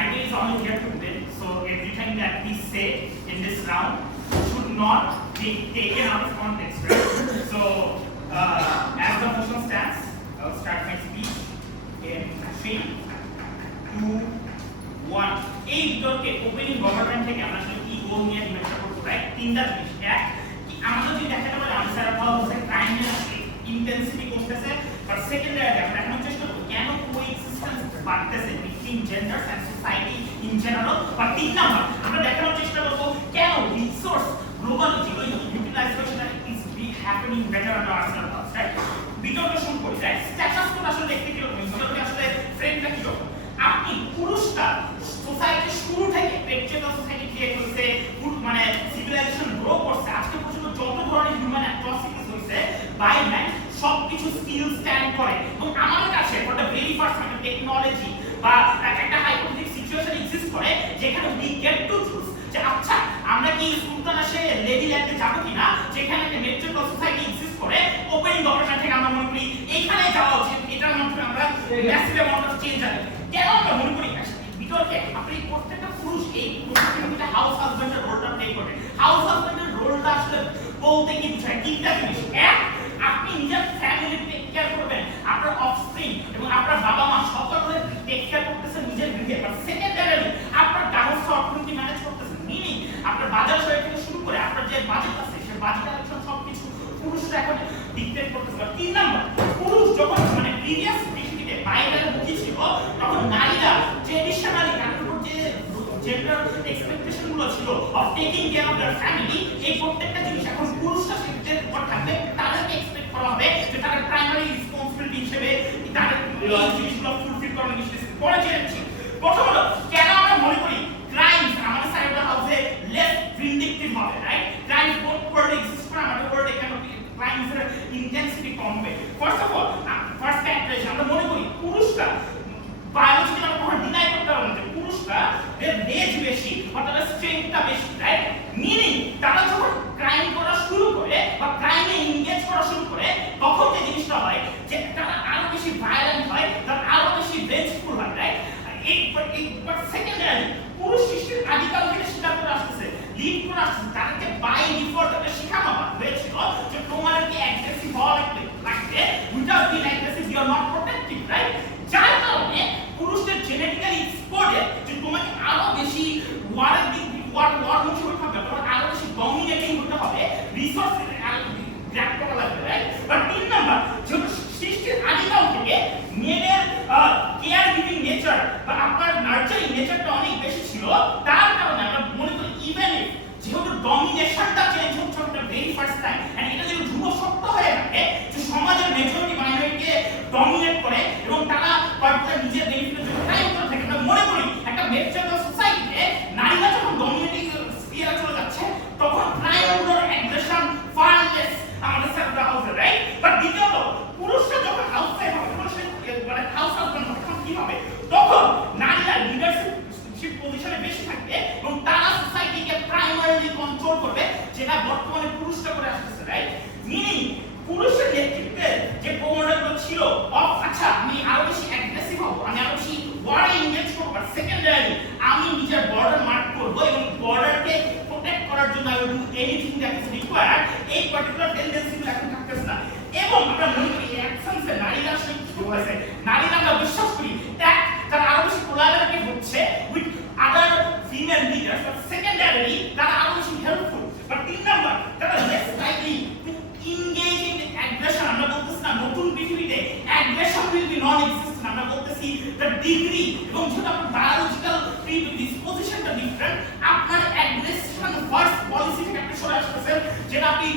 idea is only here to win. So everything that we say in this round should not be taken out of context, right? So as the motion stands, I'll start my speech in 3, 2, 1. এই বিতর্কে opening government থেকে আমরা আসলে কি গোল নিয়ে ডিবেটটা করব, right? তিনটা জিনিস। এক, আমরা যদি দেখাতে পারি আনসার ভালো হচ্ছে ক্রাইমের ইন্টেন্সিটি করতেছে, বাট সেকেন্ডারি আমরা দেখানোর চেষ্টা করব কেন কোএক্সিস্টেন্স বাড়তেছে between genders and society in general. বা তিন নাম্বার আমরা দেখানোর চেষ্টা করব কেন রিসোর্স গ্লোবাল যেগুলো utilisation is happening better on ourself, right? বিতর্ক শুরু করি, রাইট? স্ট্যাটাস কোড আসলে দেখতে কি রকম, বিতর্কে আসলে ফ্রেমটা কি রকম? আপনি পুরুষটা সোসাইটির শুরু থেকে পেট্রিয়ার্কাল সোসাইটি ক্রিয়েট হইছে, মানে সিভিলাইজেশন গ্রো করছে, আজকে পর্যন্ত যত ধরনের হিউম্যান অ্যাট্রসিটিস হইছে বাই ম্যান সবকিছু স্টিল স্ট্যান্ড করে। এবং আমাদের কাছে for the very first time technology বা একটা হাইপোথেটিক সিচুয়েশন এক্সিস্ট করে যেখানে উই গেট টু চুজ যে আচ্ছা আমরা কি সুলতানাসে লেভি ল্যান্ডে যাব কিনা, যেখানে একটা মেট্রিক্যাল সোসাইটি এক্সিস্ট করে। ওপেনিং গভর্নমেন্ট থেকে আমরা মনে করি এইখানে যাওয়া উচিত, এটার মাধ্যমে আমরা ম্যাসিভ অ্যামাউন্ট অফ চেঞ্জ আনতে। কেন আমরা মনে করি বিতর্কে আপনি প্রত্যেকটা পুরুষ এই পুরুষটা হাউস হাজবেন্ডের রোলটা প্লে করে। হাউস হাজবেন্ডের রোলটা আসলে বলতে কি বোঝায়? তিনটা জিনিস। এক, আপনি নিজের ফ্যামিলি টেক কেয়ার করবেন, আপনার অফস্প্রিং এবং আপনার বাবা মা সকলে টেক কেয়ার করতেছেন নিজের গৃহে। বাট সেকেন্ডারিলি আপনার গার্হস্থ্য অর্থনীতি ম্যানেজ করতেছেন, মিনিং আপনার বাজার সহায়তা থেকে শুরু করে আপনার যে বাজেট আছে সেই বাজেট অ্যালোকেশন সবকিছু পুরুষরা এখন ডিক্টেট করতেছে। তিন নাম্বার, পুরুষ যখন মানে প্রিভিয়াস পৃথিবীতে বাইরের মুখী ছিল তখন নারীরা ট্রেডিশনালি তাদের যে জেন্ডার এক্সপেকটেশন গুলো ছিল of taking care of there family, এই প্রত্যেকটা জিনিস এখন পুরুষরা সেটার উপর থাকবে। তাদেরকে এক্সপেক্ট করা হবে যে তাদের প্রাইমারি রেসপন্সিবিলিটি হিসেবে তাদের এই জিনিসগুলো ফুলফিল করার জিনিস পরে জেনেছি। প্রথম হলো কেন আমরা মনে করি ক্রাইমস আমাদের সাইড অফ হাউসে লেস ভিন্ডিকটিভ হবে, right? Crimes both world exist করে, আমাদের ওয়ার্ল্ড এখানে ক্রাইমসের ইন্টেন্সিটি কম হবে। First of all first characterisation আমরা মনে করি পুরুষরা বায়োলজিক্যালি আমরা কখনো ডিনাই করতে পারবো না যে পুরুষরা এর রেজ বেশি বা তাদের স্ট্রেংথটা বেশি, রাইট? মিনিং তারা যখন ক্রাইম করা শুরু করে বা ক্রাইমে এনগেজ করা শুরু করে তখন যে জিনিসটা হয় যে তারা আরো বেশি ভায়োলেন্ট হয়, তারা আরো বেশি ভেঞ্জফুল হয়, রাইট? বাট সেকেন্ডারি পুরুষ সৃষ্টির আদিকাল থেকে স্বীকার করে আসতেছে, লিড করে আসতেছে, তাদেরকে বাই ডিফল্ট তাকে শেখানো হয়েছিল যে তোমাদেরকে অ্যাগ্রেসিভ হওয়া লাগবে, without being aggressive you are not protective, right? যার কারণে পুরুষদের জেনেটিক্যালি এক্সপোর্টেড যে তোমাকে আরো বেশি ওয়ারের দিক ওয়ার মুখী হতে হবে, তোমাকে আরো বেশি ডমিনেটিং হতে হবে, রিসোর্স গ্র্যাব করা লাগবে, রাইট? বাট তিন নাম্বার যেহেতু সৃষ্টির আদিকাল থেকে মেয়েদের কেয়ার গিভিং নেচার বা আপনার নার্চারিং নেচারটা অনেক বেশি ছিল, তার কারণে আমরা মনে করি ইভেন যেহেতু ডমিনেশনটা চেঞ্জ হচ্ছে একটা ভেরি ফার্স্ট টাইম, এন্ড এটা যদি ধ্রুব সত্য হয়ে থাকে যে সমাজের মেজরিটি মাইনরিটিকে ডমিনেট করে এবং তারা পার্টিকুলার নিজের বেনিফিটের জন্য টাইম করে থাকে। আমরা মনে করি একটা মেট্রিক্যাল সোসাইটিতে নারীরা যখন ডমিনেটিং স্পিয়ারে চলে যাচ্ছে তখন ক্রাইমগুলোর অ্যাগ্রেশন ফার লেস আমাদের সাইড হাউসে, রাইট? বাট দ্বিতীয়ত পুরুষরা যখন হাউসে হবে মানে হাউস হাজবেন্ড হবে তখন কি হবে? তখন নারীরা লিডারশিপ পজিশনে বেশি থাকবে এবং তারা সোসাইটিকে প্রাইমারিলি কন্ট্রোল করবে, যেটা বর্তমানে পুরুষরা করে আসতেছে, রাইট? মিনিং পুরুষের নেতৃত্বে যে প্রবণতাগুলো ছিল আচ্ছা আমি আরো বেশি অ্যাগ্রেসিভ হব, আমি আরো বেশি ওয়ারে এনগেজ করব, বাট সেকেন্ডারি আমি নিজের বর্ডার মার্ক করব এবং বর্ডারকে প্রোটেক্ট করার জন্য I will do anything that is required. এই পার্টিকুলার টেন্ডেন্সিগুলো এখন থাকতেছে না এবং আমরা মনে করি অ্যাকশনসে নারীরা আসলে কি হয়েছে, নারীরা আমরা বিশ্বাস করি এক তারা আরো বেশি কোলাবোরেটিভ হচ্ছে with other female leaders, but secondary তারা আরো বেশি হেল্পফুল। বাট তিন নাম্বার তারা less likely to engage in aggression. আমরা বলতেছি না নতুন পৃথিবীতে aggression will be non-existent, আমরা বলতেছি the degree এবং যেটা আপনার বায়োলজিক্যাল ডিসপোজিশনটা ডিফারেন্ট, আপনার aggression ফার্স্ট পলিসি থেকে আপনি সরে আসতেছেন, যেটা আপনি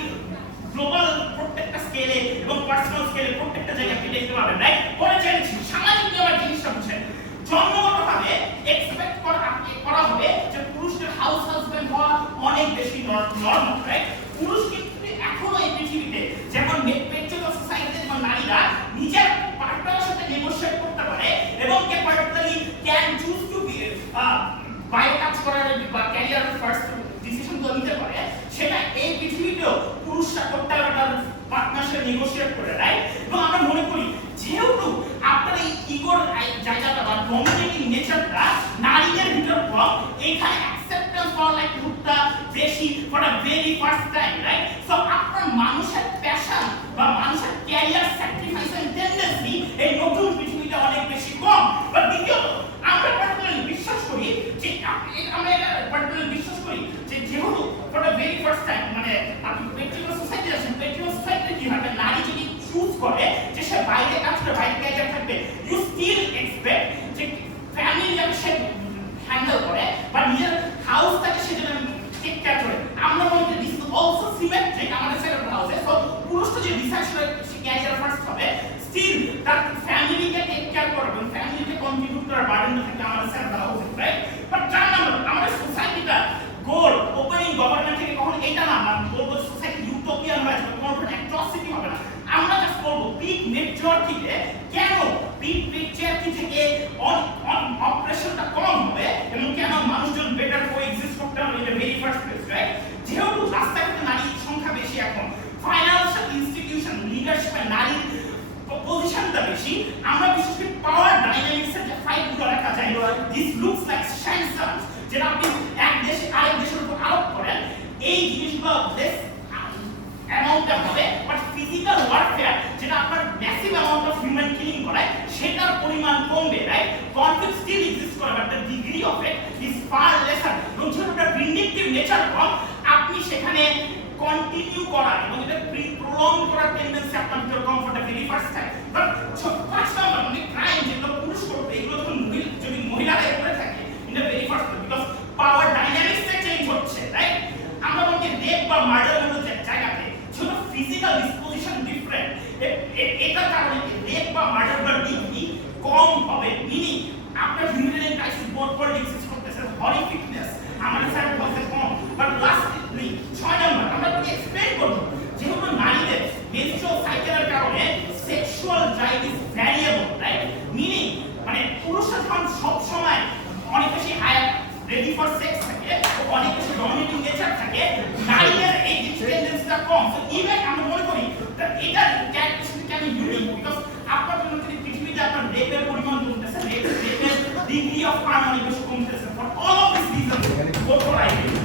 গ্লোবাল প্রত্যেকটা স্কেলে এবং পার্সোনাল স্কেলে প্রত্যেকটা জায়গায় আপনি দেখতে পাবেন, রাইট? পরে জেনেছি সামাজিক নিয়মের জিনিসটা বুঝেন, জন্মগতভাবে এক্সপেক্ট করা হবে যে পুরুষদের হাউস হাজবেন্ড হওয়া অনেক বেশি নরমাল, রাইট? পুরুষ কিন্তু এখনো এই পৃথিবীতে যেমন পেট্রিয়ার্কাল সোসাইটিতে যেমন নারীরা নিজের পার্টনারের সাথে নেগোশিয়েট করতে পারে এবং কে particularly can choose to be বাইরে কাজ করার বা ক্যারিয়ার ফার্স্ট ডিসিশন নিতে পারে, সেটা এই পৃথিবীতেও পুরুষরা করতে পারে পার্টনারশিপ নেগোশিয়েট করে, রাইট? এবং আমরা মনে করি যেহেতু আপনার এই ইগোর জায়গাটা বা ডমিনেটিং নেচারটা নারীদের ভিতর কম, এইখানে অ্যাকসেপ্টেন্স পাওয়ার লাইকলিহুডটা বেশি for the very first time, right? So আপনার মানুষের প্যাশন বা মানুষের ক্যারিয়ার স্যাক্রিফাইসের টেন্ডেন্সি এই নতুন পৃথিবীতে অনেক বেশি কম। বাট দ্বিতীয়ত আমরা পার্টিকুলারলি বিশ্বাস করি যে যেহেতু for the very first time মানে আপনি পেট্রিয়ার্কাল সোসাইটি আছেন, পেট্রিয়ার্কাল সোসাইটি কি হবে, নারী যদি চুজ করে যে সে বাইরে কাজ করে, বাইরে ক্যারিয়ার থাকবে, ইউ স্টিল এক্সপেক্ট যে ফ্যামিলিটাকে সে হ্যান্ডেল করে বা নিজের হাউসটাকে সে যেন টেক কেয়ার করে। আমরা মনে করি দিস ইজ অলসো সিমেট্রিক আমাদের সেট অফ হাউসে। সো পুরুষটা যে ডিসাইড করে সে ক্যারিয়ার ফার্স্ট হবে, স্টিল তার ফ্যামিলিকে টেক কেয়ার করবে, ফ্যামিলিকে কন্ট্রিবিউট করার বার্ডেনটা থাকে আমাদের সেট অফ হাউসে, রাইট? বাট 4 নম্বর আমাদের সোসাইটিটা গোল ওপেনিং গভর্নমেন্ট থেকে কখনো এটা না আমরা বলবো সোসাইটি ইউটোপিয়ান হয়ে যাবে, কোনো অ্যাট্রসিটি হবে না। আমরা জাস্ট বলবো পিক মেচুরিটিতে কেন পিক মেচুরিটি থেকে অপারেশনটা কম হবে এবং কেন মানুষজন বেটার কোএক্সিস্ট করতে হবে in the very first place, right? যেহেতু রাস্তাঘাটে নারীর সংখ্যা বেশি, এখন ফাইন্যান্সিয়াল ইনস্টিটিউশন লিডারশিপে নারীর পজিশনটা বেশি, আমরা বিশেষ করে পাওয়ার ডাইনামিক্সের যে ফাইটগুলো দেখা যায়, দিস লুকস লাইক স্যাংশনস, যেটা আপনি এক দেশ আরেক দেশের উপর আরোপ করেন, এই জিনিসগুলো লেস অ্যামাউন্টে হবে, বাট ফিজিক্যাল ওয়ারফেয়ার যেটা আপনার massive amount of human killing করায় সেটার পরিমাণ কমবে, রাইট? কনফ্লিক্ট স্টিল এক্সিস্ট করে, but the degree of it is far lesser. এবং যেহেতু একটা ভিন্ডিকটিভ নেচার কম, আপনি সেখানে কন্টিনিউ করার এবং এটা প্রলং করার টেন্ডেন্সি আপনার ভিতর কম for the very first time. But first number মানে ক্রাইম যেগুলো পুরুষ করবে, এগুলো যদি মহিলারা করে থাকে in the very first place, because power ডাইনামিক্সটা চেঞ্জ হচ্ছে, রাইট? আমরা বলছি রেপ বা মার্ডার মতো জায়গাতে ছোট ফিজিক্যাল ডিসপোজিশন ডিফারেন্ট, এটার কারণে রেপ বা মার্ডার বা ডিগ্রি কম হবে, মিনিং আপনার human crisis board politics use করতেছে, হরিফিকনেস আমাদের সাইড বলতে কম। বাট লাস্টলি 6 নম্বর আমরা কি এক্সপ্লেইন করব, যেহেতু নারীদের মেনস্ট্রুয়াল সাইকেলের কারণে sexual drive is variable, right? Meaning মানে পুরুষরা যখন সব সময় অনেক বেশি হায়ার রেডি ফর সেক্স থাকে, অনেক বেশি ডমিনেটিং নেচার থাকে, নারীদের এই টেন্ডেন্সিটা কম। সো ইভেন আমরা মনে করি এটা characteristic can be unique, because আপনার জন্য যদি পৃথিবীতে আপনার রেপের পরিমাণ কমতেছে, রেপের ডিগ্রি অফ ক্রাইম অনেক বেশি কমতেছে, for all of this reason go for idea.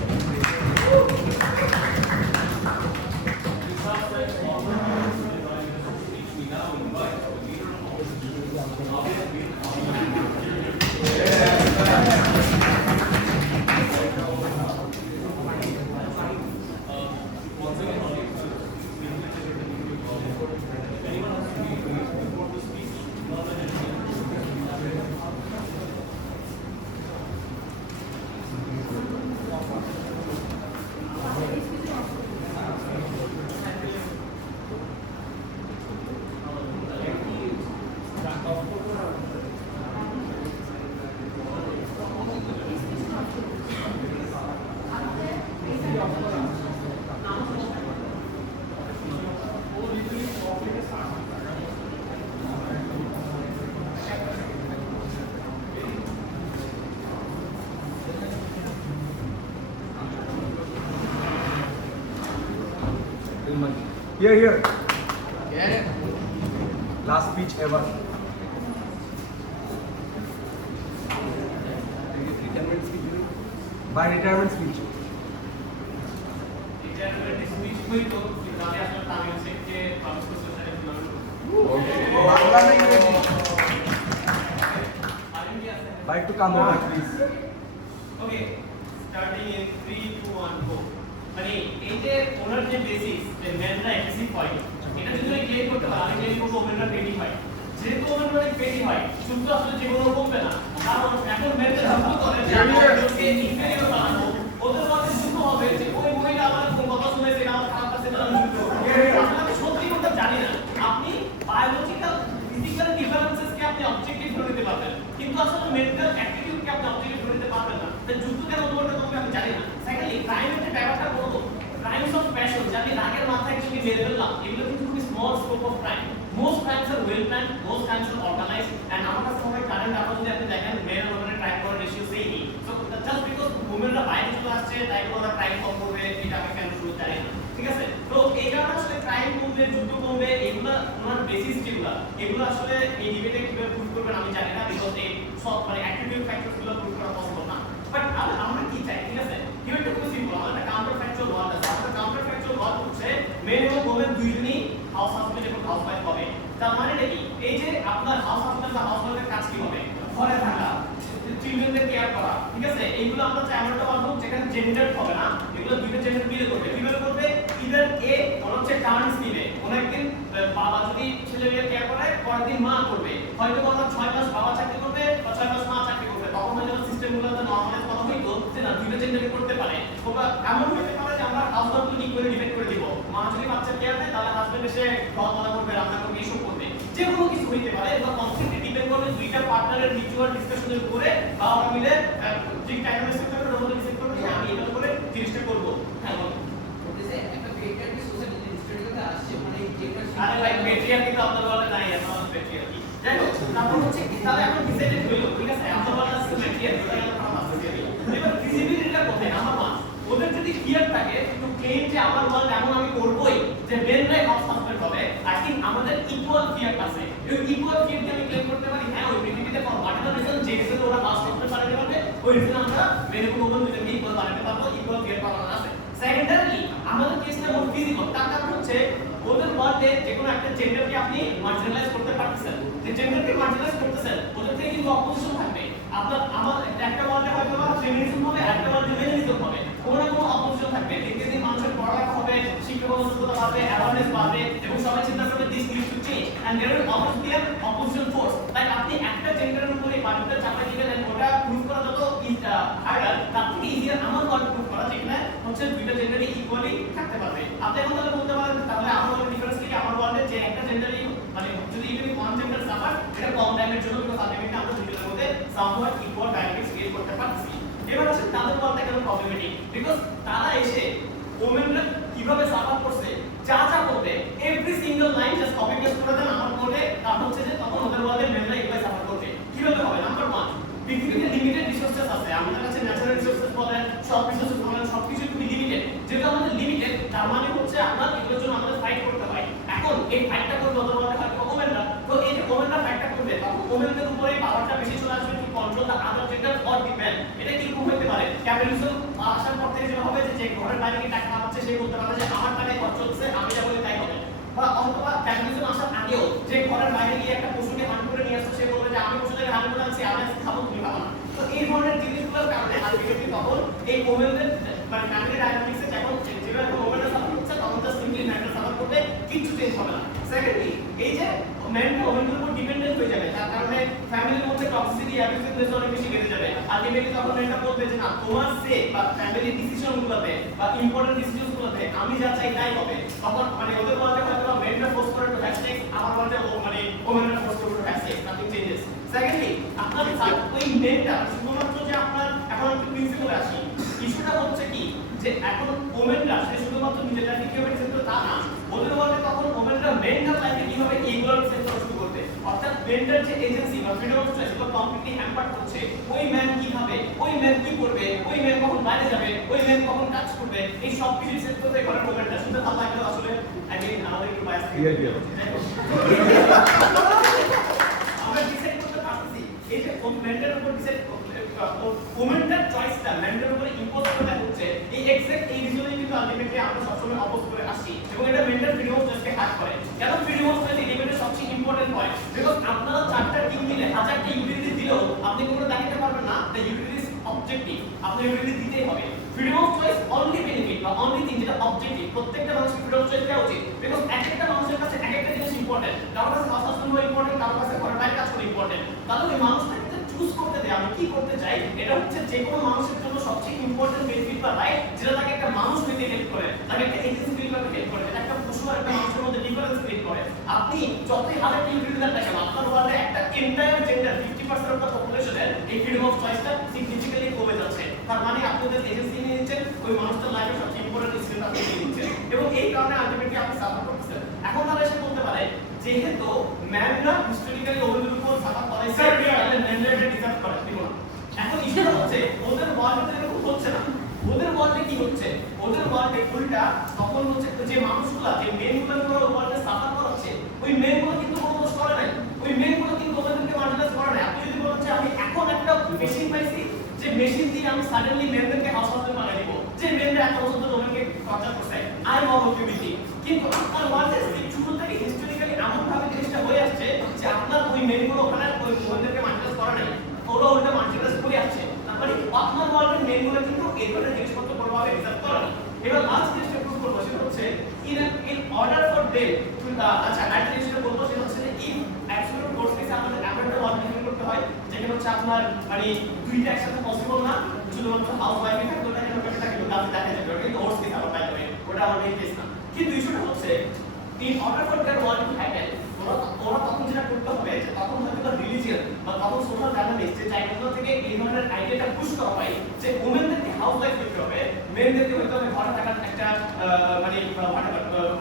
Here. Last speech ever. By retirement speech. Bangla में Like to come over, please. Okay, starting in 3, 2, 1, go. মানে এই যে ওনার যে বেসিস যে মেনরা এক্সিভ হয়, এটা যদি আমি ক্লিয়ার করতে পারি, আমি ক্লিয়ার করবো ওমেনরা পেটি হয়। যেহেতু ওমেনরা পেটি হয়, শুধু আসলে জীবন কমবে না, কারণ এখন মেনদের যুদ্ধ করে যে আমাদেরকে ইনফেরিয়র বানাবো, ওদের মধ্যে যুদ্ধ হবে যে ওই মহিলা আমার কোন কথা শুনেছে, এটা আমার খারাপ কাছে তারা যুদ্ধ করবে। আমি সত্যি কথা জানি না, আপনি বায়োলজিক্যাল ফিজিক্যাল ডিফারেন্সেসকে আপনি অবজেক্টিভ ধরে নিতে পারবেন, কিন্তু আসলে মেন্টাল অ্যাটিটিউডকে আপনি অবজেক্টিভ ধরে নিতে পারবেন না। তাই যুদ্ধ কেন তোমাদের তোমাকে আমি জানি না। সেকেন্ডলি ক্রাইমের যে ব্যাপারটা বলবো, ক্রাইমস অফ প্যাশন, যে আমি রাগের মাথায় একজনকে মেরে ফেললাম, এগুলো কিন্তু খুবই small scope of crime. Most crimes are well plan, most crimes are organized, and আমার কাছে মনে হয় কারেন্ট আপনারা যদি আপনি দেখেন মেন আর ওমেনের ক্রাইম করার ratio same. So just because ওমেনরা বাইরে চলে আসছে তাই ওরা ক্রাইম কম করবে, এটা আমি কেন শুরু জানি না, ঠিক আছে? তো এই কারণে আসলে ক্রাইম কমবে কমবে যুদ্ধ কমবে এগুলা ওনার বেসিস যেগুলা এগুলো আসলে এই ডিবেটে কিভাবে প্রুভ করবেন আমি জানি না বিকজ এই সব মানে অ্যাট্রিবিউট ফ্যাক্টরস গুলো প্রুভ করা পসিবল না বাট আমরা কি চাই ঠিক আছে ডিবেটটা খুব সিম্পল আমাদের কাউন্টার ফ্যাক্টর ওয়াল আছে আমাদের কাউন্টার ফ্যাক্টর ওয়াল হচ্ছে মেন এবং ওমেন দুইজনই হাউস হাজবেন্ড এবং হাউস ওয়াইফ হবে তার মানে কি এই যে আপনার হাউস হাজবেন্ড বা হাউস ওয়াইফের কাজ কি হবে ঘরে থাকা চিলড্রেনদের কেয়ার করা ঠিক আছে এইগুলো আমরা চাই আমরা একটা ওয়ার্ক যেখানে জেন্ডার হবে না এগুলো দুইটা জেন্ডার মিলে করবে কিভাবে করবে ইদার এ ওর হচ্ছে টার্নস দিবে কোন একদিন বাবা যদি ছেলেকে কেয়ার করে পরের দিন মা করবে হয়তো কোনো 6 মাস বাবা চাকরি করবে বা 6 মাস মা চাকরি করবে তখন হয়তো সিস্টেমগুলোতে নরমালাইজ করা হইতো যে না দুইটা জেন্ডার করতে পারে তোমরা এমন হতে পারে যে আমরা হাউসওয়াইফকে ইকুয়ালি ডিভাইড করে দিব মা যদি বাচ্চা কেয়ার নেয় তাহলে হাজবেন্ড এসে খাওয়া দাওয়া করবে রান্না করবে এসব করবে যে কোনো কিছু হইতে পারে এটা কনফ্লিক্টে ডিপেন্ড করবে দুইটা পার্টনারের মিউচুয়াল ডিসকাশনের উপরে বা আমরা মিলে ঠিক টাইম সেট করবে রোল ডিসাইড করবে যে আমি এটা করে জিনিসটা করব হ্যাঁ বলো বলতেছে একটা পেট্রিয়ার্কি সোসাইটিতে হিস্টোরিক্যালি আসছে মানে যেটা আরে ভাই পেট্রিয়ার্কি তো আপনাদের বলে নাই এখন পেট্রিয়ার্কি যাই হোক তারপর হচ্ছে কি তাহলে এখন ডিসাইডেড হইলো ঠিক আছে আমরা বলা আছে পেট্রিয়ার্কি তাহলে আমরা আসছে এবার ফিজিবিলিটিটা কোথায় নাম্বার 1 ওদের যদি ক্লিয়ার থাকে তো ক্লেম যে আমার ওয়ার্ল্ড এমন আমি করবই যে মেনরাই হাউস হাজবেন্ড হবে আই থিং আমাদের ইকুয়াল ক্লিয়ার আছে এই ইকুয়াল ক্লিয়ার আমি ক্লেম করতে পারি হ্যাঁ ওই পৃথিবীতে ফর হোয়াটএভার রিজন যে রিজনে ওরা কাজ করতে পারবে ওই রিজনে আমরা মেন এবং ওমেন দুজনকে ইকুয়াল বানাতে পারবো ইকুয়াল ক্লিয়ার পাওয়া আছে সেকেন্ডারলি আমাদের কেসটা মোর ফিজিক্যাল তার কারণ হচ্ছে ওদের ওয়ার্ল্ডে যে কোনো একটা জেন্ডারকে আপনি মার্জিনালাইজ করতে পারতেছেন যে জেন্ডারকে মার্জিনালাইজ করতেছেন ওদের থেকে কিন্তু অপোজিশন থাকবে আপনার আমার একটা ওয়ার্ল্ডে হয়তো বা ফেমিনিজম হবে একটা ওয়ার্ল্ডে মেনিজম হবে কোনো না কোনো অপোজিশন থাকবে দেখতে দিন মানুষের পড়ালেখা হবে শিক্ষা ব্যবস্থা বাড়বে অ্যাওয়ারনেস বাড়বে এবং সবাই চিন্তা করবে this needs to change and there will always be an opposition force তাই আপনি একটা জেন্ডারের উপরে পার্টিকুলার চাপাই দিবেন এন্ড ওটা প্রুফ করা যত হার্ডার তার থেকে ইজিয়ার আমার ওয়ার্ল্ড প্রুফ করা যেখানে হচ্ছে দুইটা জেন্ডারই ইকুয়ালি থাকতে পারবে আপনি এখন তাহলে বলতে পারেন তাহলে আমার ওয়ার্ল্ড ডিফারেন্স কি আমার ওয়ার্ল্ডে যে একটা জেন্ডারই মানে যদি ইভেন ওয়ান জেন্ডার সাফার এটা কম টাইমের জন্য বিকজ আলটিমেটলি আমরা দুইটার মধ্যে সামহাট ইকুয়াল ডাইনামিক্স ক্রিয়েট করতে পারছি এবার আসলে তাদের ওয়ার্ল্ডটা কেন প্রবলেমেটিক বিকজ তারা এসে ওমেনরা কিভাবে সাফার করছে যা যা করবে every single line just copy paste করে দেন আমার কোডে কারণ হচ্ছে যে তখন ওদের ওয়ার্ল্ডে মেনরা এগুলাই সাফার করবে কিভাবে হবে নাম্বার 1 পৃথিবীতে লিমিটেড রিসোর্সেস আছে আমাদের কাছে ন্যাচারাল রিসোর্সেস বলেন সব রিসোর্সেস বলেন সবকিছু খুবই লিমিটেড যেটা আমাদের লিমিটেড তার মানে হচ্ছে আমরা এগুলোর জন্য আমাদের ফাইট করতে হয় এখন এই ফাইটটা করবে ওদের ওয়ার্ল্ডে হয়তো ওমেনরা তো এই যে ওমেনরা ফাইটটা করবে তখন ওমেনদের উপরে পাওয়ারটা বেশি চলে আসবে to control the other gender or depend এটা কি রকম হতে পারে ক্যাপিটালিজম আসার পর থেকে যেটা হবে যে ঘরের বাইরে কি টাকা কামাচ্ছে সে বলতে পারে যে আমার টাকায় খরচ হচ্ছে আমি যা বলি তাই হবে বা অথবা ক্যাপিটালিজম আসার আগেও যে ঘরের বাইরে গিয়ে একটা পশুকে হান্ট করে নিয়ে আসছে সে বলবে যে আমি পশুটাকে হান্ট করে আনছি আমি খাবো তুমি খাবো না তো এই ধরনের জিনিসগুলোর কারণে আলটিমেটলি তখন এই ওমেনদের মানে ফ্যামিলি ডাইনামিক্সে যখন যেভাবে ওমেনরা সাপোর্ট করছে তখন তো সিম্পলি ম্যানরা সাপোর্ট করবে কিছু চেঞ্জ হবে না সেকেন্ডলি এই যে মেনটা ওমেনদের উপর ডিপেন্ডেন্ট হয়ে যাবে তার কারণে ফ্যামিলির মধ্যে টক্সিসিটি অ্যাবিউসিভনেস অনেক বেশি বেড়ে যাবে আলটিমেটলি তখন মেনটা বলবে যে না তোমার সে বা ফ্যামিলি ডিসিশনগুলোতে বা ইম্পর্টেন্ট ডিসিশনগুলোতে আমি যা চাই তাই হবে তখন মানে ওদের ওয়ার্ল্ডে হয়তো মেনরা ফোর্স করে টু হ্যাভ সেক্স আমার ওয়ার্ল্ডে মানে ওমেনরা ফোর্স করে to have sex nothing changes secondly আপনার ওই মেনটা শুধুমাত্র যে আপনার এখন একটু প্রিন্সিপালে আসি ইস্যুটা হচ্ছে কি যে এখন ওমেনরা সে শুধুমাত্র নিজেদেরকে কিভাবে ডিসাইড করে তা না ওদের ওয়ার্ল্ডে তখন ওমেনরা মেন্টাল লাইফে কিভাবে এইগুলোর সেন্স শুরু করতে অর্থাৎ মেন্টাল যে এজেন্সি বা ফ্রিডম অফ চয়েস এটা কমপ্লিটলি হ্যাম্পার করছে ওই ম্যান কিভাবে ওই ম্যান কি করবে ওই ম্যান কখন বাইরে যাবে ওই ম্যান কখন কাজ করবে এই সব কিছু সেট করতে ঘরের ওমেনরা শুধু তাহলে কিন্তু আসলে আই মিন আমাদের একটু বায়াস আমরা ডিসাইড করতে পারছি এই যে মেন্টাল উপর ডিসাইড ওমেনটার চয়েসটা মেন্টাল উপরে ইম্পোজ করা হচ্ছে এই এক্সাক্ট এই রিজনে কিন্তু আলটিমেটলি আমরা সবসময় অপোজ করে আসছি এবং এটা মেন্টাল ফ্রিডম অফ চয়েসকে হ্যাক করে কেন ফ্রিডম অফ চয়েস এই ডিবেটের সবচেয়ে ইম্পর্টেন্ট হয় বিকজ আপনারা চারটা টিম মিলে হাজারটা ইউটিলিটি দিলেও আপনি কোনো দেখাতে পারবেন না দ্য ইউটিলিটি ইজ অবজেক্টিভ আপনি ইউটিলিটি দিতেই হবে freedom of choice only benefit বা অনলি থিং যেটা অবজেক্টিভ প্রত্যেকটা মানুষের ফ্রিডম অফ চয়েস দেওয়া উচিত বিকজ একটা মানুষের কাছে একটা জিনিস ইম্পর্টেন্ট কারোর কাছে হাউস হাজবেন্ড হওয়া ইম্পর্টেন্ট কারোর কাছে ঘরের বাইরে কাজ করা ইম্পর্টেন্ট তাহলে ওই মানুষটাকে চুজ করতে দেয় আমি কি করতে চাই এটা হচ্ছে যে কোনো মানুষের জন্য সবচেয়ে ইম্পর্টেন্ট বেনিফিট বা রাইট যেটা তাকে একটা মানুষ হইতে হেল্প করে তাকে একটা এজেন্সি ফিল করতে হেল্প করে এটা একটা পশু আর একটা মানুষের মধ্যে ডিফারেন্স ক্রিয়েট করে আপনি যতই হাজার ইউটিলিটি দেন না কেন আপনার ওয়ার্ল্ডে একটা এন্টায়ার জেন্ডার 50% অফ দ্য পপুলেশনের এই ফ্রিডম অফ চয়েসটা সিগনিফিক্যান্টলি কমে যাচ্ছে তার মানে আপনাদের এজেন্সি নিয়ে নিচ্ছেন ওই মানুষটার লাইফে সবচেয়ে ইম্পর্টেন্ট ডিসিশন আপনি নিয়ে নিচ্ছেন এবং এই কারণে আলটিমেটলি আপনি সাফার করতেছেন এখন তারা এসে বলতে পারে যেহেতু ম্যানরা হিস্টোরিক্যালি ওমেনের উপর সাফার করে তাহলে ম্যানরা এটা ডিজার্ভ করে দিব না এখন ইস্যুটা হচ্ছে ওদের ওয়ার্ল্ডে এরকম হচ্ছে না ওদের ওয়ার্ল্ডে কি হচ্ছে, ওদের ওয়ার্ল্ডে উল্টা তখন হচ্ছে যে মানুষগুলা যে মেনগুলো ওয়ার্ল্ডে সাফার করাচ্ছে, ওই মেনগুলো কিন্তু কোনো দোষ করে নাই, ওই মেনগুলো কিন্তু ওদেরকে মার্জিনালাইজ করে নাই। আপনি যদি বলেন যে আমি এখন একটা মেশিন পাইছি, যে মেশিন দিয়ে আমি সাডেনলি মেনদেরকে হাউস হাজবেন্ড বানিয়ে দিব, যে মেনরা এত বছর ধরে ওদেরকে টর্চার করছে, I am all okay with it. কিন্তু আপনার ওয়ার্ল্ডে শুরু থেকে হিস্টোরিক্যালি এমন ভাবে জিনিসটা হয়ে আসছে যে আপনার ওই মেনগুলো ওখানে ওই ওদেরকে মার্জিনালাইজ করে নাই, ওরা ওটা মার্জিনালাইজ করে আসছে। তারপরে আপনার ওয়ার্ল্ডের মেনগুলো কিন্তু এই ধরনের জিনিসপত্র কোনোভাবে রিজার্ভ করে না। এবার লাস্ট জিনিসটা প্রুভ করবো, সেটা হচ্ছে in order for them to আচ্ছা একটা জিনিসটা বলবো, সেটা হচ্ছে ইন অ্যাবসলিউট ফোর্স কেসে আমাদের এমন একটা ওয়ার্ড ডিফাইন করতে হয় যেখানে হচ্ছে আপনার মানে দুইটা একসাথে পসিবল না, শুধুমাত্র হাউস ওয়াইফ থাকে ওটা কেন কেটে থাকে ওটা আপনি দেখা যাবে, কিন্তু ফোর্স কেস আবার পাইতে হবে, ওটা আমার মেইন কেস না। কিন্তু ইস্যুটা হচ্ছে in order for that word to happen, ওরা তখন যেটা করতে হবে যে তখন হয়তো রিলিজিয়ন বা তখন সোশ্যাল ডায়নামিক্স যে চাইনাগুলো থেকে এই ধরনের আইডিয়াটা পুশ করা হয় যে ওমেনদেরকে হাউস ওয়াইফ করতে হবে, মেনদেরকে হয়তো হবে ঘরে থাকার একটা মানে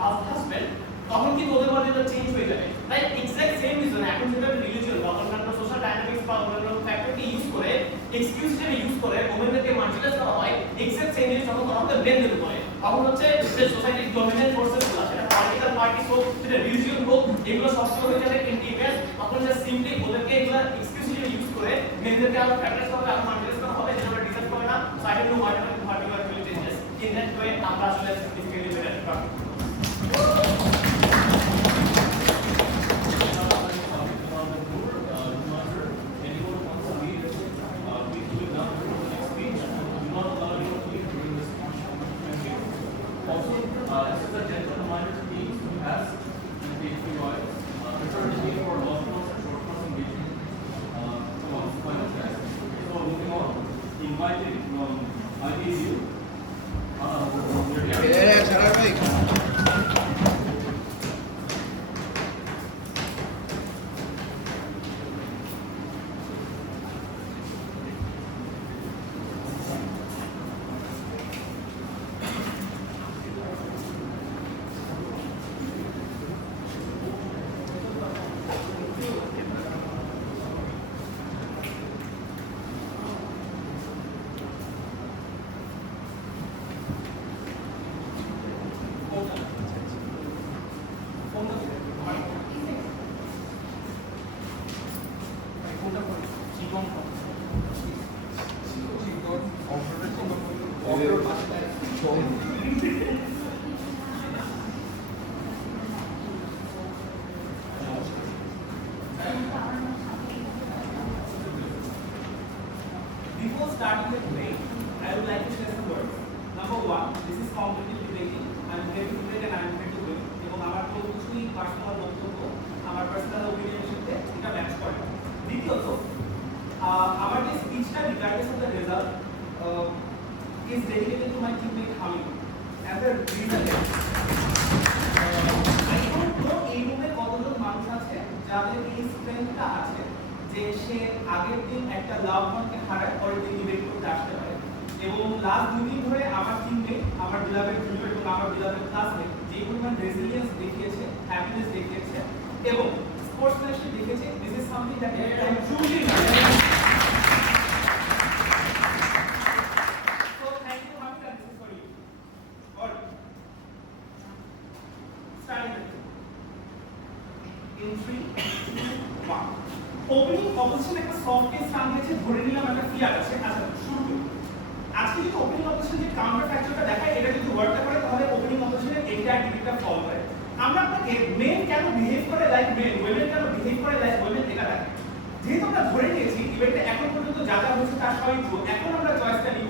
হাজবেন্ড, তখন কিন্তু ওদের মধ্যে চেঞ্জ হয়ে যাবে। তাই এক্স্যাক্ট সেম রিজন এখন যেটা রিলিজিয়ন বা অন্যান্য সোশ্যাল ডায়নামিক্স বা অন্যান্য ফ্যাক্টরকে ইউজ করে এক্সকিউজ হিসেবে ইউজ করে ওমেনদেরকে মার্জিনালাইজ করা হয়, এক্স্যাক্ট সেম জিনিস যখন করা হবে মেনদের উপরে, তখন হচ্ছে যে সোসাইটির ডমিনেন্ট ফোর্সেস গুলো, সেটা পলিটিক্যাল পার্টি হোক, সেটা রিলিজিয়ন হোক, এগুলো সবসময় হয়ে যাবে ইন্টিগ্রেট, তখন যে সিম্পলি ওদেরকে এগুলো এক্সকিউজ হিসেবে ইউজ করে মেনদেরকে আরো ফ্যাক্টরস করা হবে, আরো মার্জিনালাইজ করা হবে, যেটা আমরা ডিসাইড করে না। So I don't know what you are going to changes in that way, আমরা আসলে সিগনিফিকেন্টলি বেটার পাবো। Before starting the debate, I would like to share some words. Number one, this is competitive debating. I am here to debate and I am here to win. এবং আমার কোনো কিছুই personal বক্তব্য আমার personal ওপিনিয়নের সাথে এটা match করে না। দ্বিতীয়ত, আমার যে স্পিচটা regardless of the result is dedicated to my teammate Hamid. As a reason, I don't know এই রুমে কতজন মানুষ আছে যাদের এই স্ট্রেংথটা আছে যে সে আগের দিন একটা লাভ ওয়ানকে হারায় পরের দিন ডিবেট করতে আসতে পারে। এবং লাস্ট 2 দিন ধরে আমার টিমমেট, আমার বিলাভেড জুনিয়র এবং আমার বিলাভেড ক্লাসমেট যে পরিমাণ রেজিলিয়েন্স দেখিয়েছে, হ্যাপিনেস দেখিয়েছে এবং স্পোর্টসম্যানশিপ দেখিয়েছে, this is something that I am truly opening opposition একটা সফট কেস কাম দিয়েছে, ধরে নিলাম একটা ফিয়ার আছে। আচ্ছা শুরু করি। আজকে যদি ওপেনিং অপোজিশন যে কাউন্টার ফ্যাক্টরটা দেখায়, এটা যদি ওয়ার্কটা করে তাহলে ওপেনিং অপোজিশনের এন্টায়ার ডিবেটটা ফল করে। আমরা আপনাকে মেন কেন বিহেভ করে লাইক মেন, ওয়েমেন কেন বিহেভ করে লাইক ওয়েমেন এটা দেখাই। যেহেতু আমরা ধরে নিয়েছি ডিবেটটা এখন পর্যন্ত যা যা হয়েছে তার সবই ট্রু, এখন আমরা চয়েসটা নিব।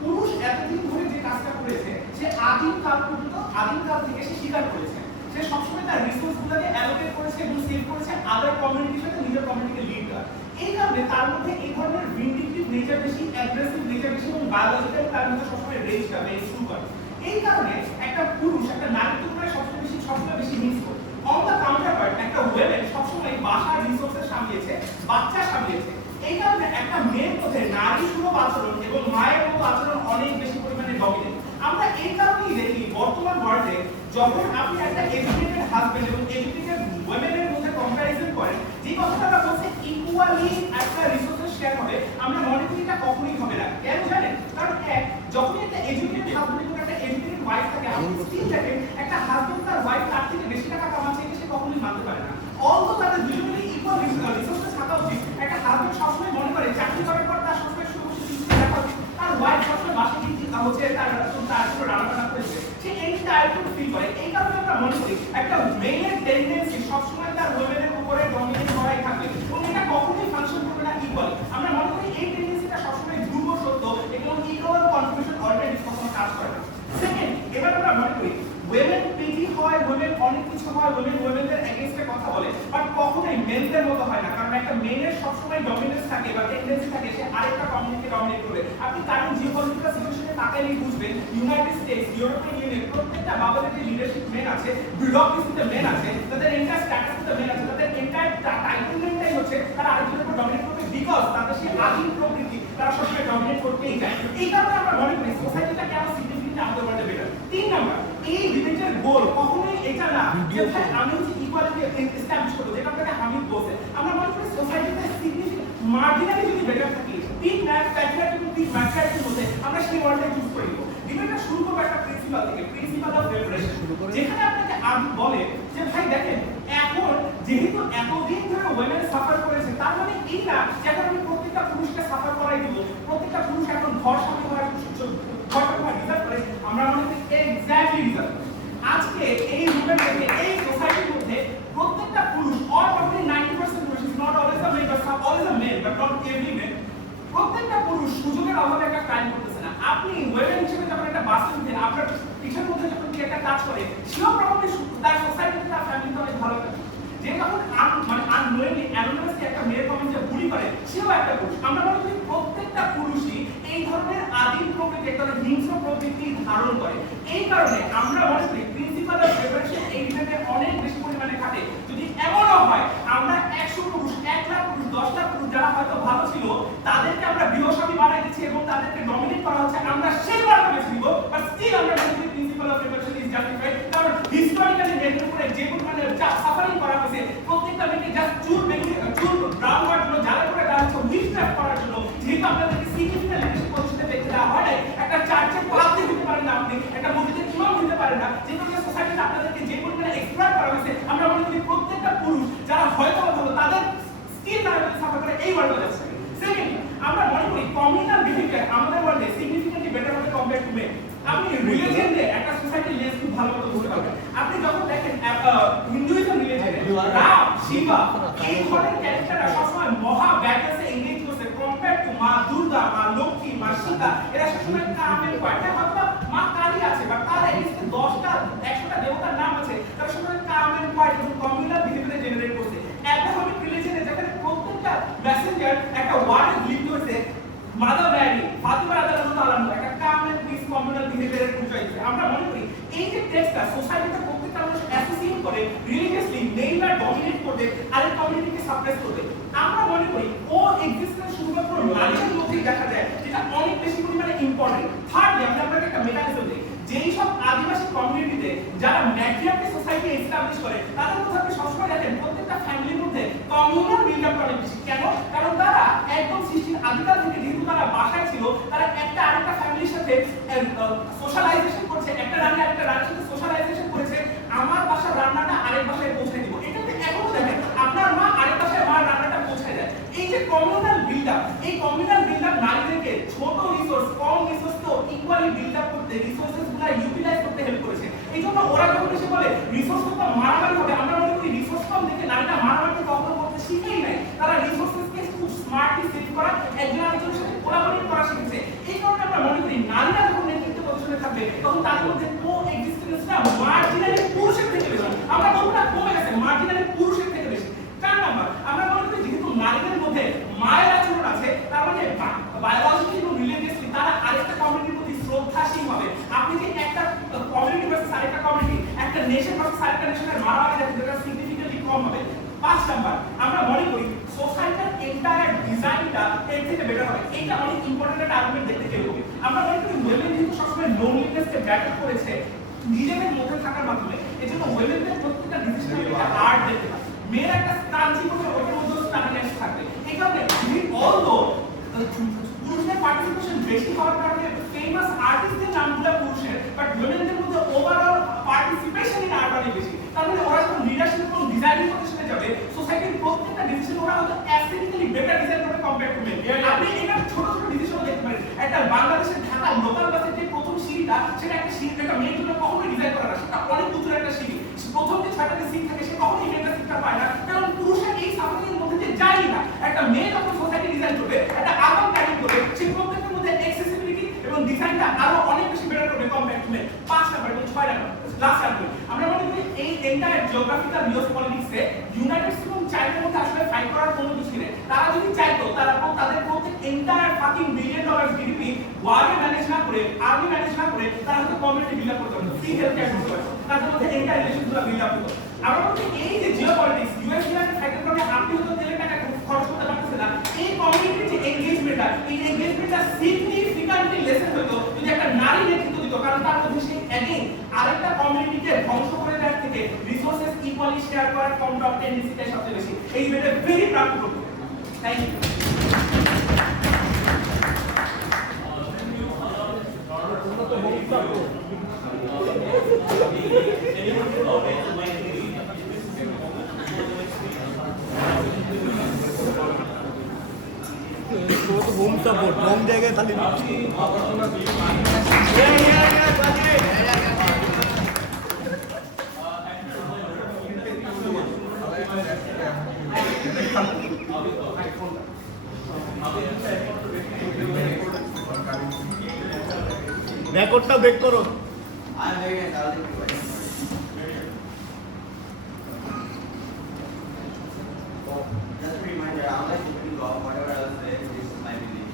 পুরুষ এতদিন ধরে যে কাজটা করেছে সে আদিম কাল পর্যন্ত, আদিম কাল থেকে সে স্বীকার করেছে সে সবসময় তার রিসোর্সগুলোকে অ্যালোকেট করেছে এবং সেভ করেছে আদার কমিউনিটির সাথে নিজের কমিউনিটিকে লিড করা। এই কারণে তার মধ্যে এই ধরনের ভিন্ডিকটিভ নেচার বেশি, অ্যাগ্রেসিভ নেচার বেশি এবং বায়োলজিক্যাল তার মধ্যে সবসময় রেঞ্জটা বেশি শুরু করে। এই কারণে একটা পুরুষ একটা নারীর তুলনায় সবসময় বেশি মিস করে। অন দ্য কাউন্টার পার্ট একটা ওয়েমেন সবসময় বাসার রিসোর্সেস সামলিয়েছে, বাচ্চা সামলিয়েছে। এই কারণে একটা মেয়ের মধ্যে নারী সুলভ আচরণ এবং মায়ের মতো আচরণ অনেক বেশি পরিমাণে ডমিনেন্ট। আমরা এই কারণেই দেখি বর্তমান ওয়ার্ল্ডে যখন আপনি একটা এডুকেটেড হাজবেন্ড এবং এডুকেটেড ওয়েমেনের মধ্যে কম্প্যারিজন করেন, যে কথাটা আমরা বলছি ইকুয়ালি একটা রিসোর্সেস শেয়ার হবে, আমরা মনে করি এটা কখনোই হবে না। কেন জানেন? কারণ এক যখনই একটা এডুকেটেড হাজবেন্ড এবং একটা এডুকেটেড ওয়াইফ থাকে, আপনি স্টিল দেখেন একটা হাজবেন্ড তার ওয়াইফ তার থেকে বেশি টাকা কামাচ্ছে এটা সে কখনোই মানতে পারে না। অলসো তাদের দুজনের ইকুয়াল রিসোর্সেস থাকা উচিত। একটা হাজবেন্ড সবসময় মনে করে চাকরি করার পর তার সবসময় শুধু দেখা উচিত, তার ওয়াইফ সবসময় বাসা গিয়ে হচ্ছে তার রান্না করেছে, সে এন্টাইটেলড ফিল করে। এই কারণে আমরা মনে করি একটা মেয়ের টেন্ডেন্সি সবসময় তার ওমেনের উপরে ডমিনেট করাই থাকবে এবং এটা কখনোই ফাংশন করবে না ইকুয়াল। আমরা মনে করি এই টেন্ডেন্সিটা সবসময় ধ্রুব সত্য এবং ইকুয়াল কন্ট্রিবিউশন অলরেডি কখনো কাজ করে না। সেকেন্ড, এবার আমরা মনে করি women পেটি হয়, women অনেক কিছু হয়, womenদের এগেইনস্টে কথা বলে, বাট কখনোই মেনদের মতো হয় না। কারণ একটা মেয়ের সবসময় ডমিনেন্স থাকে বা টেন্ডেন্সি থাকে সে আরেকটা কমিউনিটিকে ডমিনেট করবে। আপনি কারেন্ট জিওপলিটিক্যাল সিচুয়েশনে তাকালেই বুঝবেন ইউনাইটেড স্টেটস, ইউরোপিয়ান ইউনিয়ন, প্রত্যেকটা বাবাদের যে লিডারশিপ মেন আছে, বিউরোক্রেসিতে মেন আছে, তাদের এন্টায়ার স্ট্যাটাসে মেন আছে, তাদের এন্টায়ার টাইটেলটাই হচ্ছে তারা আরেকজনের উপর ডমিনেট করবে বিকজ তাদের সেই আদিম প্রকৃতি তারা সবসময় ডমিনেট করতেই চায়। এই কারণে আমরা মনে করি সোসাইটিটা কেন সিগনিফিকেন্ট আমাদের ওয়ার্ল্ডে বেটার। 3 নাম্বার, এই ডিবেটের গোল কখনোই এটা না যে ভাই আমি হচ্ছে ইকুয়ালিটি এস্টাবলিশ করব, যেটা আপনাকে হামিদ বলছে। আমরা মনে করি সোসাইটিতে সিগনিফিকেন্ট মার্জিনালি যদি বেটার থাকে, পিক ম্যাথ প্যাট্রিয়ার্ক এবং পিক ম্যাট্রিয়ার্কের মধ্যে আমরা সেই ওয়ার্ডটা চুজ করে নিব। ডিবেটটা শুরু করব একটা প্রিন্সিপাল থেকে, প্রিন্সিপাল অফ রেফারেন্স, যেখানে আপনাকে আমি বলে যে ভাই দেখেন এখন যেহেতু এতদিন ধরে ওয়েমেন সাফার করেছে, তার মানে এই না যে এখন আমি প্রত্যেকটা পুরুষকে সাফার করাই দিব, প্রত্যেকটা পুরুষ এখন ঘর স্বামী হওয়ার রিজার্ভ করে। আমরা মনে করি এক্স্যাক্টলি রিজার্ভ। আজকে এই রুমের মধ্যে এই সোসাইটির মধ্যে প্রত্যেকটা পুরুষ অর প্রবলি 90% পুরুষ, is not always a male but always a male but not every male, প্রত্যেকটা পুরুষ সুযোগের অভাবে একটা ক্রাইম করতেছে না। আপনি ওয়েমেন হিসেবে যখন একটা বাসে উঠেন, আপনার পিছনের মধ্যে যখন কি একটা কাজ করে, সেও প্রবলি তার সোসাইটিতে তার ফ্যামিলিতে অনেক ভালো কাজ। যে যখন মানে আননোয়েলি অ্যানোনিমাসলি একটা মেয়ের কমেন্ট যে বুলি করে, সেও একটা পুরুষ। আমরা মনে করি প্রত্যেকটা পুরুষই এই ধরনের আদিম প্রকৃতি, একটা হিংস্র প্রকৃতি ধারণ করে। এই কারণে আমরা মনে করি প্রিন্সিপাল অফ সেপারেশন এই ডিবেটে অনেক বেশি পরিমাণে খাটে। যদি এমনও হয় আমরা 100 পুরুষ, 1 লাখ পুরুষ, 10 লাখ পুরুষ যারা হয়তো ভালো ছিল তাদেরকে আমরা গৃহস্বামী বানাই দিচ্ছি এবং তাদেরকে ডমিনেট করা হচ্ছে, আমরা সেই ওয়ার্ডটা বেছে নিব, বাট স্টিল আমরা মনে করি principal of separation is justified. কারণ হিস্টোরিক্যালি মেয়েদের উপরে যে পরিমাণে সাফারিং করা হয়েছে, প্রত্যেকটা মেয়েকে জাস্ট চুল ব্রাউন হওয়ার জন্য, যারা করে দেওয়া হচ্ছে উইস্টার করার জন্য, যেহেতু আপনাদেরকে সিগনিফিকেন্ট লিডারশিপ পজিশনে দেখতে দেওয়া হয় নাই, একটা চার্চে প্রাপ্তি দিতে পারেন না, আপনি একটা মসজিদে ইমাম দিতে পারেন না, যেহেতু সোসাইটিতে আপনাদেরকে যে পরিমাণে এক্সপ্লয়েট করা হয়েছে, আমরা মনে করি প্রত্যেকটা পুরুষ যারা হয়তো ভালো তাদের স্কিল তারা সাফার করে এই ওয়ার্ল্ডে যাচ্ছে। সেকেন্ড, আমরা মনে করি কমিউনাল বিহেভিয়ার আমাদের ওয়ার্ল্ডে সিগনিফিকেন্টলি বেটার হবে কম্পেয়ার টু মেন। আপনি রিলিজিয়নে একটা সোসাইটির লেন্স খুব ভালো মতো বুঝতে পারবেন। আপনি যখন দেখেন হিন্দুইজম রিলিজিয়নে রাম, শিবা, এই ধরনের ক্যারেক্টাররা সবসময় মহা ব্যাটাসে এনগেজ করছে কম্পেয়ার টু মা দুর্গা, মা লক্ষ্মী, মা সীতা। এরা সবসময় কামের পার্টে হয়তো মা কালী আছে, বাট তার এগেইনস্টে 10টা 100টা দেবতার নাম আছে, তারা সবসময় কামের পার্ট এবং কমিউনাল বিহেভিয়ার জেনারেট করছে। অ্যাব্রাহামিক রিলিজিয়নে যেখানে প্রত্যেকটা মেসেঞ্জার একটা ওয়ার্ড লিখতে হয়েছে, মাদার ম্যারি, ফাতিমা রাদিয়াল্লাহু তাআলা একটা কাম এন্ড পিস কমিউনাল বিহেভিয়ারের বুঝাইছে। আমরা মনে করি এই যে টেক্সটটা সোসাইটিতে প্রত্যেকটা মানুষ অ্যাসোসিয়েট করে রিলিজিয়াসলি মেইনরা ডমিনেট করবে আর এই কমিউনিটিকে সাপ্রেস করবে। আমরা মনে করি ও এক্সিস্টেন্স শুধুমাত্র নারীদের মধ্যেই দেখা যায়, যেটা অনেক বেশি পরিমাণে ইম্পর্টেন্ট। থার্ডলি আমরা আপনাকে একটা মেকানিজম দিই, যেই সব আদিবাসী কমিউনিটিতে যারা ম্যাট্রিয়ার্কি সোসাইটি এস্টাবলিশ করে, তাদের মধ্যে আপনি সবসময় দেখেন প্রত্যেকটা ফ্যামিলির মধ্যে কমিউনাল বিল্ডআপ অনেক বেশি। কেন? কারণ তারা একদম সৃষ্টির আদিকাল থেকে যেহেতু তারা বাসায় ছিল, তারা একটা আরেকটা ফ্যামিলির সাথে সোশ্যালাইজেশন করছে, একটা রান্না আরেকটা রান্নার সাথে সোশ্যালাইজেশন করেছে। আমার বাসার রান্নাটা আরেক বাসায় পৌঁছে দিব, এটাতে এখনো দেখেন আপনার মা আরেক বাসায় মার রান্নাটা পৌঁছে দেয়। এই যে কমিউনাল বিল্ডআপ, এই কমিউনাল বিল্ডআপ নারীদেরকে ছোট রিসোর্স, কম রিসোর্স তো ইকুয়ালি বিল্ডআপ করতে, রিসোর্সেস গুলা ইউটিলাইজ করতে হেল্প করেছে। এই জন্য ওরা যখন এসে বলে রিসোর্স তো মারামারি হবে, আমরা মনে করি রিসোর্স কম দেখে নারীরা মারামারি কখনো করতে শিখেই নাই। তারা রিসোর্সেসকে খুব স্মার্টলি সেভ করা, একজন আরেকজনের সাথে কোলাবোরেট করা শিখেছে। এই কারণে আমরা মনে করি নারীরা যখন নেতৃত্ব পজিশনে থাকবে, তখন তাদের মধ্যে কো এক্সিস্টেন্সটা মার্জিনালি পুরুষের থেকে বেশি। আমরা বলবো না কমে গেছে, মার্জিনালি পুরুষের থেকে বেশি। 4 নাম্বার, আমরা মনে করি যেহেতু নারীদের মধ্যে মায়ের আচরণ আছে, তার মানে বায়োলজিক্যালি এবং রিলিজিয়াসলি তারা আরেকটা কমিউনিটির প্রতি শ্রদ্ধাশীল হবে। আপনি যে একটা কমিউনিটি ভার্সেস আরেকটা কমিউনিটি, একটা নেশন ভার্সেস আরেকটা নেশনের মারামারি দেখেন, যেটা সিগনিফিকেন্টলি কম হবে। 5 নাম্বার, আমরা মনে করি সোসাইটির এন্টায়ার ডিজাইনটা এর থেকে বেটার হবে। এটা অনেক ইম্পর্টেন্ট একটা আর্গুমেন্ট দেখতে গেলে হবে। আমরা মনে করি ওয়েমেন যেহেতু সবসময় লোনলিনেসকে ব্যাটল করেছে নিজেদের মধ্যে থাকার মাধ্যমে, এজন্য ওয়েমেনদের প্রত্যেকটা ডিসিশনে একটা আর্ট দেখতে পায়। মেয়ের একটা স্টান্সি করবে, ওটার মধ্যে স্টান্ডার্ড থাকবে। এই কারণে অলদো পুরুষদের পার্টিসিপেশন বেশি হওয়ার কারণে ফেমাস আর্টিস্টদের নামগুলো পুরুষের, বাট উইমেনদের মধ্যে ওভারঅল পার্টিসিপেশন ইন আরবানই বেশি। তার মানে ওরা যখন লিডারশিপ এবং ডিজাইনিং পজিশনে যাবে, সোসাইটির প্রত্যেকটা ডিসিশন ওরা হয়তো অ্যাসেন্টিক্যালি বেটার ডিজাইন করবে কম্পেয়ার টু মেন। আপনি এটা ছোট ছোট ডিসিশন দেখতে পারেন। একটা বাংলাদেশের ঢাকা লোকাল বাসের যে প্রথম সিঁড়িটা, সেটা একটা সিঁড়ি একটা মেয়ের জন্য কখনোই ডিজাইন করা না, সেটা অনেক উঁচু একটা সিঁড়ি। প্রথম যে 6টা সিট থাকে সে কখনোই মেয়েটা সিটটা পায় না, কারণ পুরুষের এই সাফারিংয়ের মধ্যে যে যায় না। একটা মেয়ে যখন সোসাইটি ডিজাইন করবে, একটা আর্বান প্ল্যানিং করবে, সেই প্রত্যেকটার মধ্যে অ্যাক্সেসিবিলিটি এবং ডিজাইনটা আরো অনেক বেশি বেটার করবে কম্পেয়ার টু মেন। 5 নাম্বার এবং 6 নাম্বার লাস্ট নাম্বার, আমরা মনে করি এই এন্টায়ার জিওগ্রাফিক্যাল নিউজ পলিটিক্সে ইউনাইটেড স্টেটস এবং চায়নার মধ্যে আসলে ফাইট করার কোনো কিছু নেই। তারা যদি চাইতো, তারা তাদের প্রত্যেক entire fucking billion dollar GDP ওয়ার্ল্ডে ম্যানেজ না করে, আর্মি ম্যানেজ না করে, তারা হয়তো কমিউনিটি বিল্ড আপ করতে পারতো, ফ্রি হেলথ কেয়ার করতে পারতো, তাদের মধ্যে এন্টায়ার রিলেশনগুলো বিল্ড আপ হতো। আমরা বলতে এই যে জিওপলিটিক্স, ইউএস ইউনাইটেড ফাইটের কারণে আপনি হয়তো তেলের টাকা খরচ করতে পারতেছেন না, এই কমিউনিটির যে এনগেজমেন্টটা, এই এনগেজমেন্টটা সিগনিফিক্যান্টলি লেসেন হতো যদি একটা নারী নেতৃত্ব দিত, কারণ তার মধ্যে সেই অ্যাগেইন আরেকটা কমিউনিটিকে ধ্বংস করে দেওয়ার থেকে রিসোর্সেস ইকুয়ালি শেয়ার করার কমফর্ট টেন্ডেন্সিটা সবচেয়ে বেশি। এই মেটা very practical. Thank you. Home support home জায়গায় খালি রেকর্ডটা ব্রেক করো। Just a reminder, unlike opening law, whatever else there, this is my belief.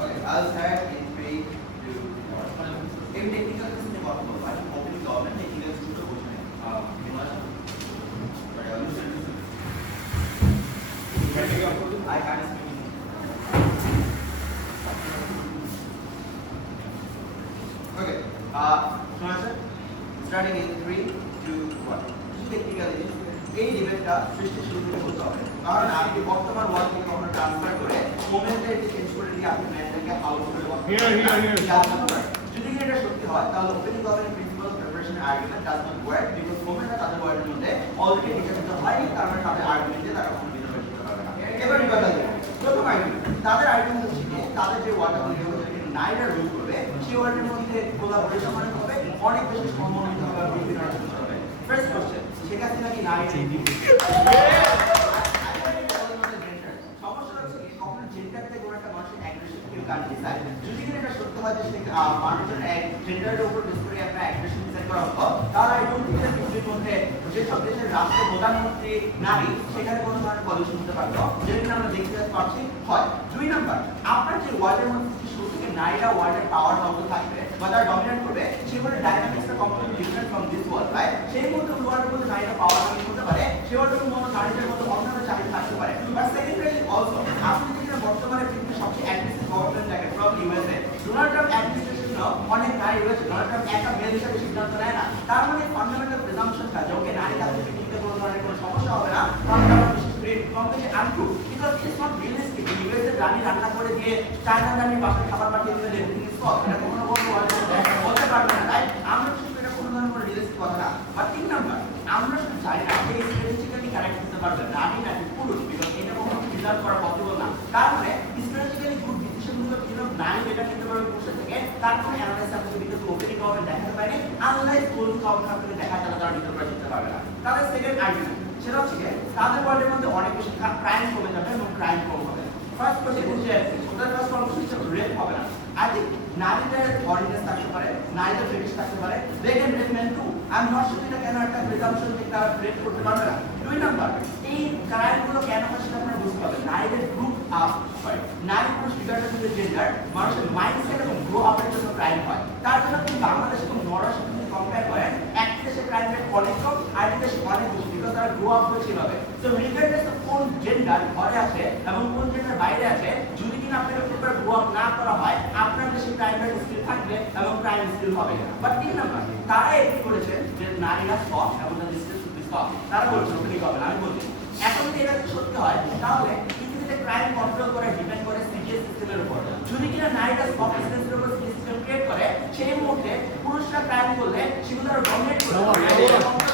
Okay, I'll start in 3, 2, 1. If technical is possible, I think opening law and technical is to the I can't speak. Okay. Starting in 3, 2, 1. Technically, এই ডিবেটটা সৃষ্টি শুরু থেকে হতে হবে, কারণ আপনি বর্তমান world থেকে কখনো ট্রান্সফার করে মোমেন্টে চেঞ্জ করে দিয়ে আপনি ম্যানটাকে হাউস করে যদি এটা সত্যি হয়, তাহলে opening government principal preparation argument does not work, because মোমেন্টটা তাদের ওয়ার্ডের মধ্যে অলরেডি ডিটারমিন্ড হয়নি, কারণ তাদের আর্গুমেন্টে তারা কোনো বিতর্ক করতে পারবে না। এবার রিভাইভাল দেব। প্রথম আর্গুমেন্ট, তাদের আর্গুমেন্ট হচ্ছে যে তাদের যে ওয়ার্ডটা নাইরা রুল করবে, সেই ওয়ার্ডের মধ্যে কোলাবোরেশন মানে হবে, অনেক বেশি সম্মানিত হবে আর বিভিন্ন হবে। ফার্স্ট কোশ্চেন, শেখ হাসিনা কি নারী? সমস্যা হচ্ছে কখনো জেন্ডার থেকে কোনো একটা মানুষের অ্যাগ্রেশন কেউ কাজ ডিসাইড, যদি এটা সত্য হয় যে মানুষের জেন্ডারের উপর বেস করে একটা অ্যাগ্রেশন ডিসাইড করা হতো, তাহলে এই পৃথিবীর মধ্যে যেসব দেশের রাষ্ট্র প্রধানমন্ত্রী নারী, সেখানে কোনো ধরনের পলিউশন হতে পারতো, যেটা আমরা দেখতে পাচ্ছি হয়। 2 নাম্বার, আপনার যে ওয়ার্ল্ডের মধ্যে শুরু থেকে নারীরা ওয়ার্ল্ডের পাওয়ার হাউসে থাকবে বা তারা ডমিনেট করবে, সেগুলোর ডাইনামিক্সটা completely different from this world, right? সেই মধ্যে ওয়ার্ল্ডের মধ্যে নারীরা পাওয়ার হাউস করতে পারে, সেই ওয়ার্ল্ডের মধ্যে নারীদের মধ্যে অন্যান্য চাকরি থাকতে পারে। বাট সেকেন্ডারি অলসো, আপনি যেখানে বর্তমানে পৃথিবীর সবচেয়ে অ্যাগ্রেসিভ গভর্নমেন্ট দেখেন from USA, Donald Trump administration অনেক নারী রয়েছে, ডোনাল্ড ট্রাম্প একটা মেয়ে হিসেবে সিদ্ধান্ত নেয় না, তার মানে ফান্ডামেন্টাল প্রিজাম্পশন কাজ, ওকে নারী কাছে পৃথিবীতে কোনো ধরনের কোনো সমস্যা হবে না, কারণ তারা বিশেষ করে completely untrue, because it's not realistic. USA রানী রান্না করে দিয়ে চায়না রানী বাসায় খাবার পাঠিয়ে দিলে এভরিথিং ইজ সলভ, এটা কখনো বলতে পারবে না, রাইট? আমরা শুধু এটা কোনো ধরনের কোনো রিয়েলিস্টিক কথা না। আর 3 নাম্বার, আমরা শুধু জানি না আপনি স্ট্র্যাটেজিক্যালি কারেক্ট করতে পারবেন নারী নাকি পুরুষ, বিকজ এটা কখনো রিজার্ভ করা পসিবল না। তার মানে স্ট্র্যাটেজিক্যালি গুড ডিসিশনগুলো কিনো নারী এটা নিতে পারবে পুরুষের থেকে, তার কোনো অ্যানালাইসিস আপনি বিকজ ওপেনিং গভর্নমেন্ট দেখাতে পারেনি, আনলাইক কোন গভর্নমেন্ট আপনি দেখা যাবে তারা নিতে পারবে না। তাহলে সেকেন্ড আর্গুমেন্ট, সেটা হচ্ছে তাদের ওয়ার্ল্ডের মধ্যে অনেক বেশি ক্রাইম কমে যাবে এবং ক্রাইম কম হবে। ফার্স্ট কোশ্চেন হচ্ছে ওদের ফার্স্ট কনসেপ্ট রেপ হবে না। আই থিংক নারীদের ফরেনার্স থাকতে পারে, নারীদের ব্রিটিশ থাকতে পারে, they can rape men too. আমি নট শিওর এটা কেন একটা প্রিজাম্পশন যে তারা রেপ করতে পারবে না। 2 নাম্বার, এই ক্রাইমগুলো কেন হয় সেটা আপনারা বুঝতে পারবেন। নারীদের গ্রুপ আপ হয়, নারী পুরুষ রিগার্ডেড টু দ্য জেন্ডার, মানুষের মাইন্ডসেট এবং গ্রো আপের জন্য ক্রাইম হয়। তার জন্য আপনি বাংলাদেশ এবং নরওয়ের সাথে কম্পেয়ার করেন, এক দেশে ক্রাইম রেট অনেক কম, আর এক দেশে অনেক বেশি, বিকজ তারা গ্রো আপ হয়েছে এভাবে। সো রিগার্ডলেস অফ কোন জেন্ডার ঘরে আছে এবং কোন জেন্ডার বাইরে আছে, যদি কিনা আপনাকে প্রপার গ্রো আপ না করা হয়, আপনার দেশে ক্রাইম রেট স্টিল থাকবে এবং ক্রাইম ক্রাইম স্টিল হবে না। বাট 3 নাম্বার তারা এগ্রি করেছেন যে নারীরা সফট এবং the distance to be soft, তারা বলছেন ওপেনিং হবে না। আমি বলছি এখন যদি এটা সত্যি হয় তাহলে পৃথিবীতে ক্রাইম কন্ট্রোল করে ডিপেন্ড করে সিজিএস সিস্টেমের উপর। যদি কিনা নারীরা সফট ডিস্টেন্সের উপর সিস্টেম ক্রিয়েট করে, সেই মুহূর্তে পুরুষরা ক্রাইম করলে সেগুলো আরো ডমিনেট করে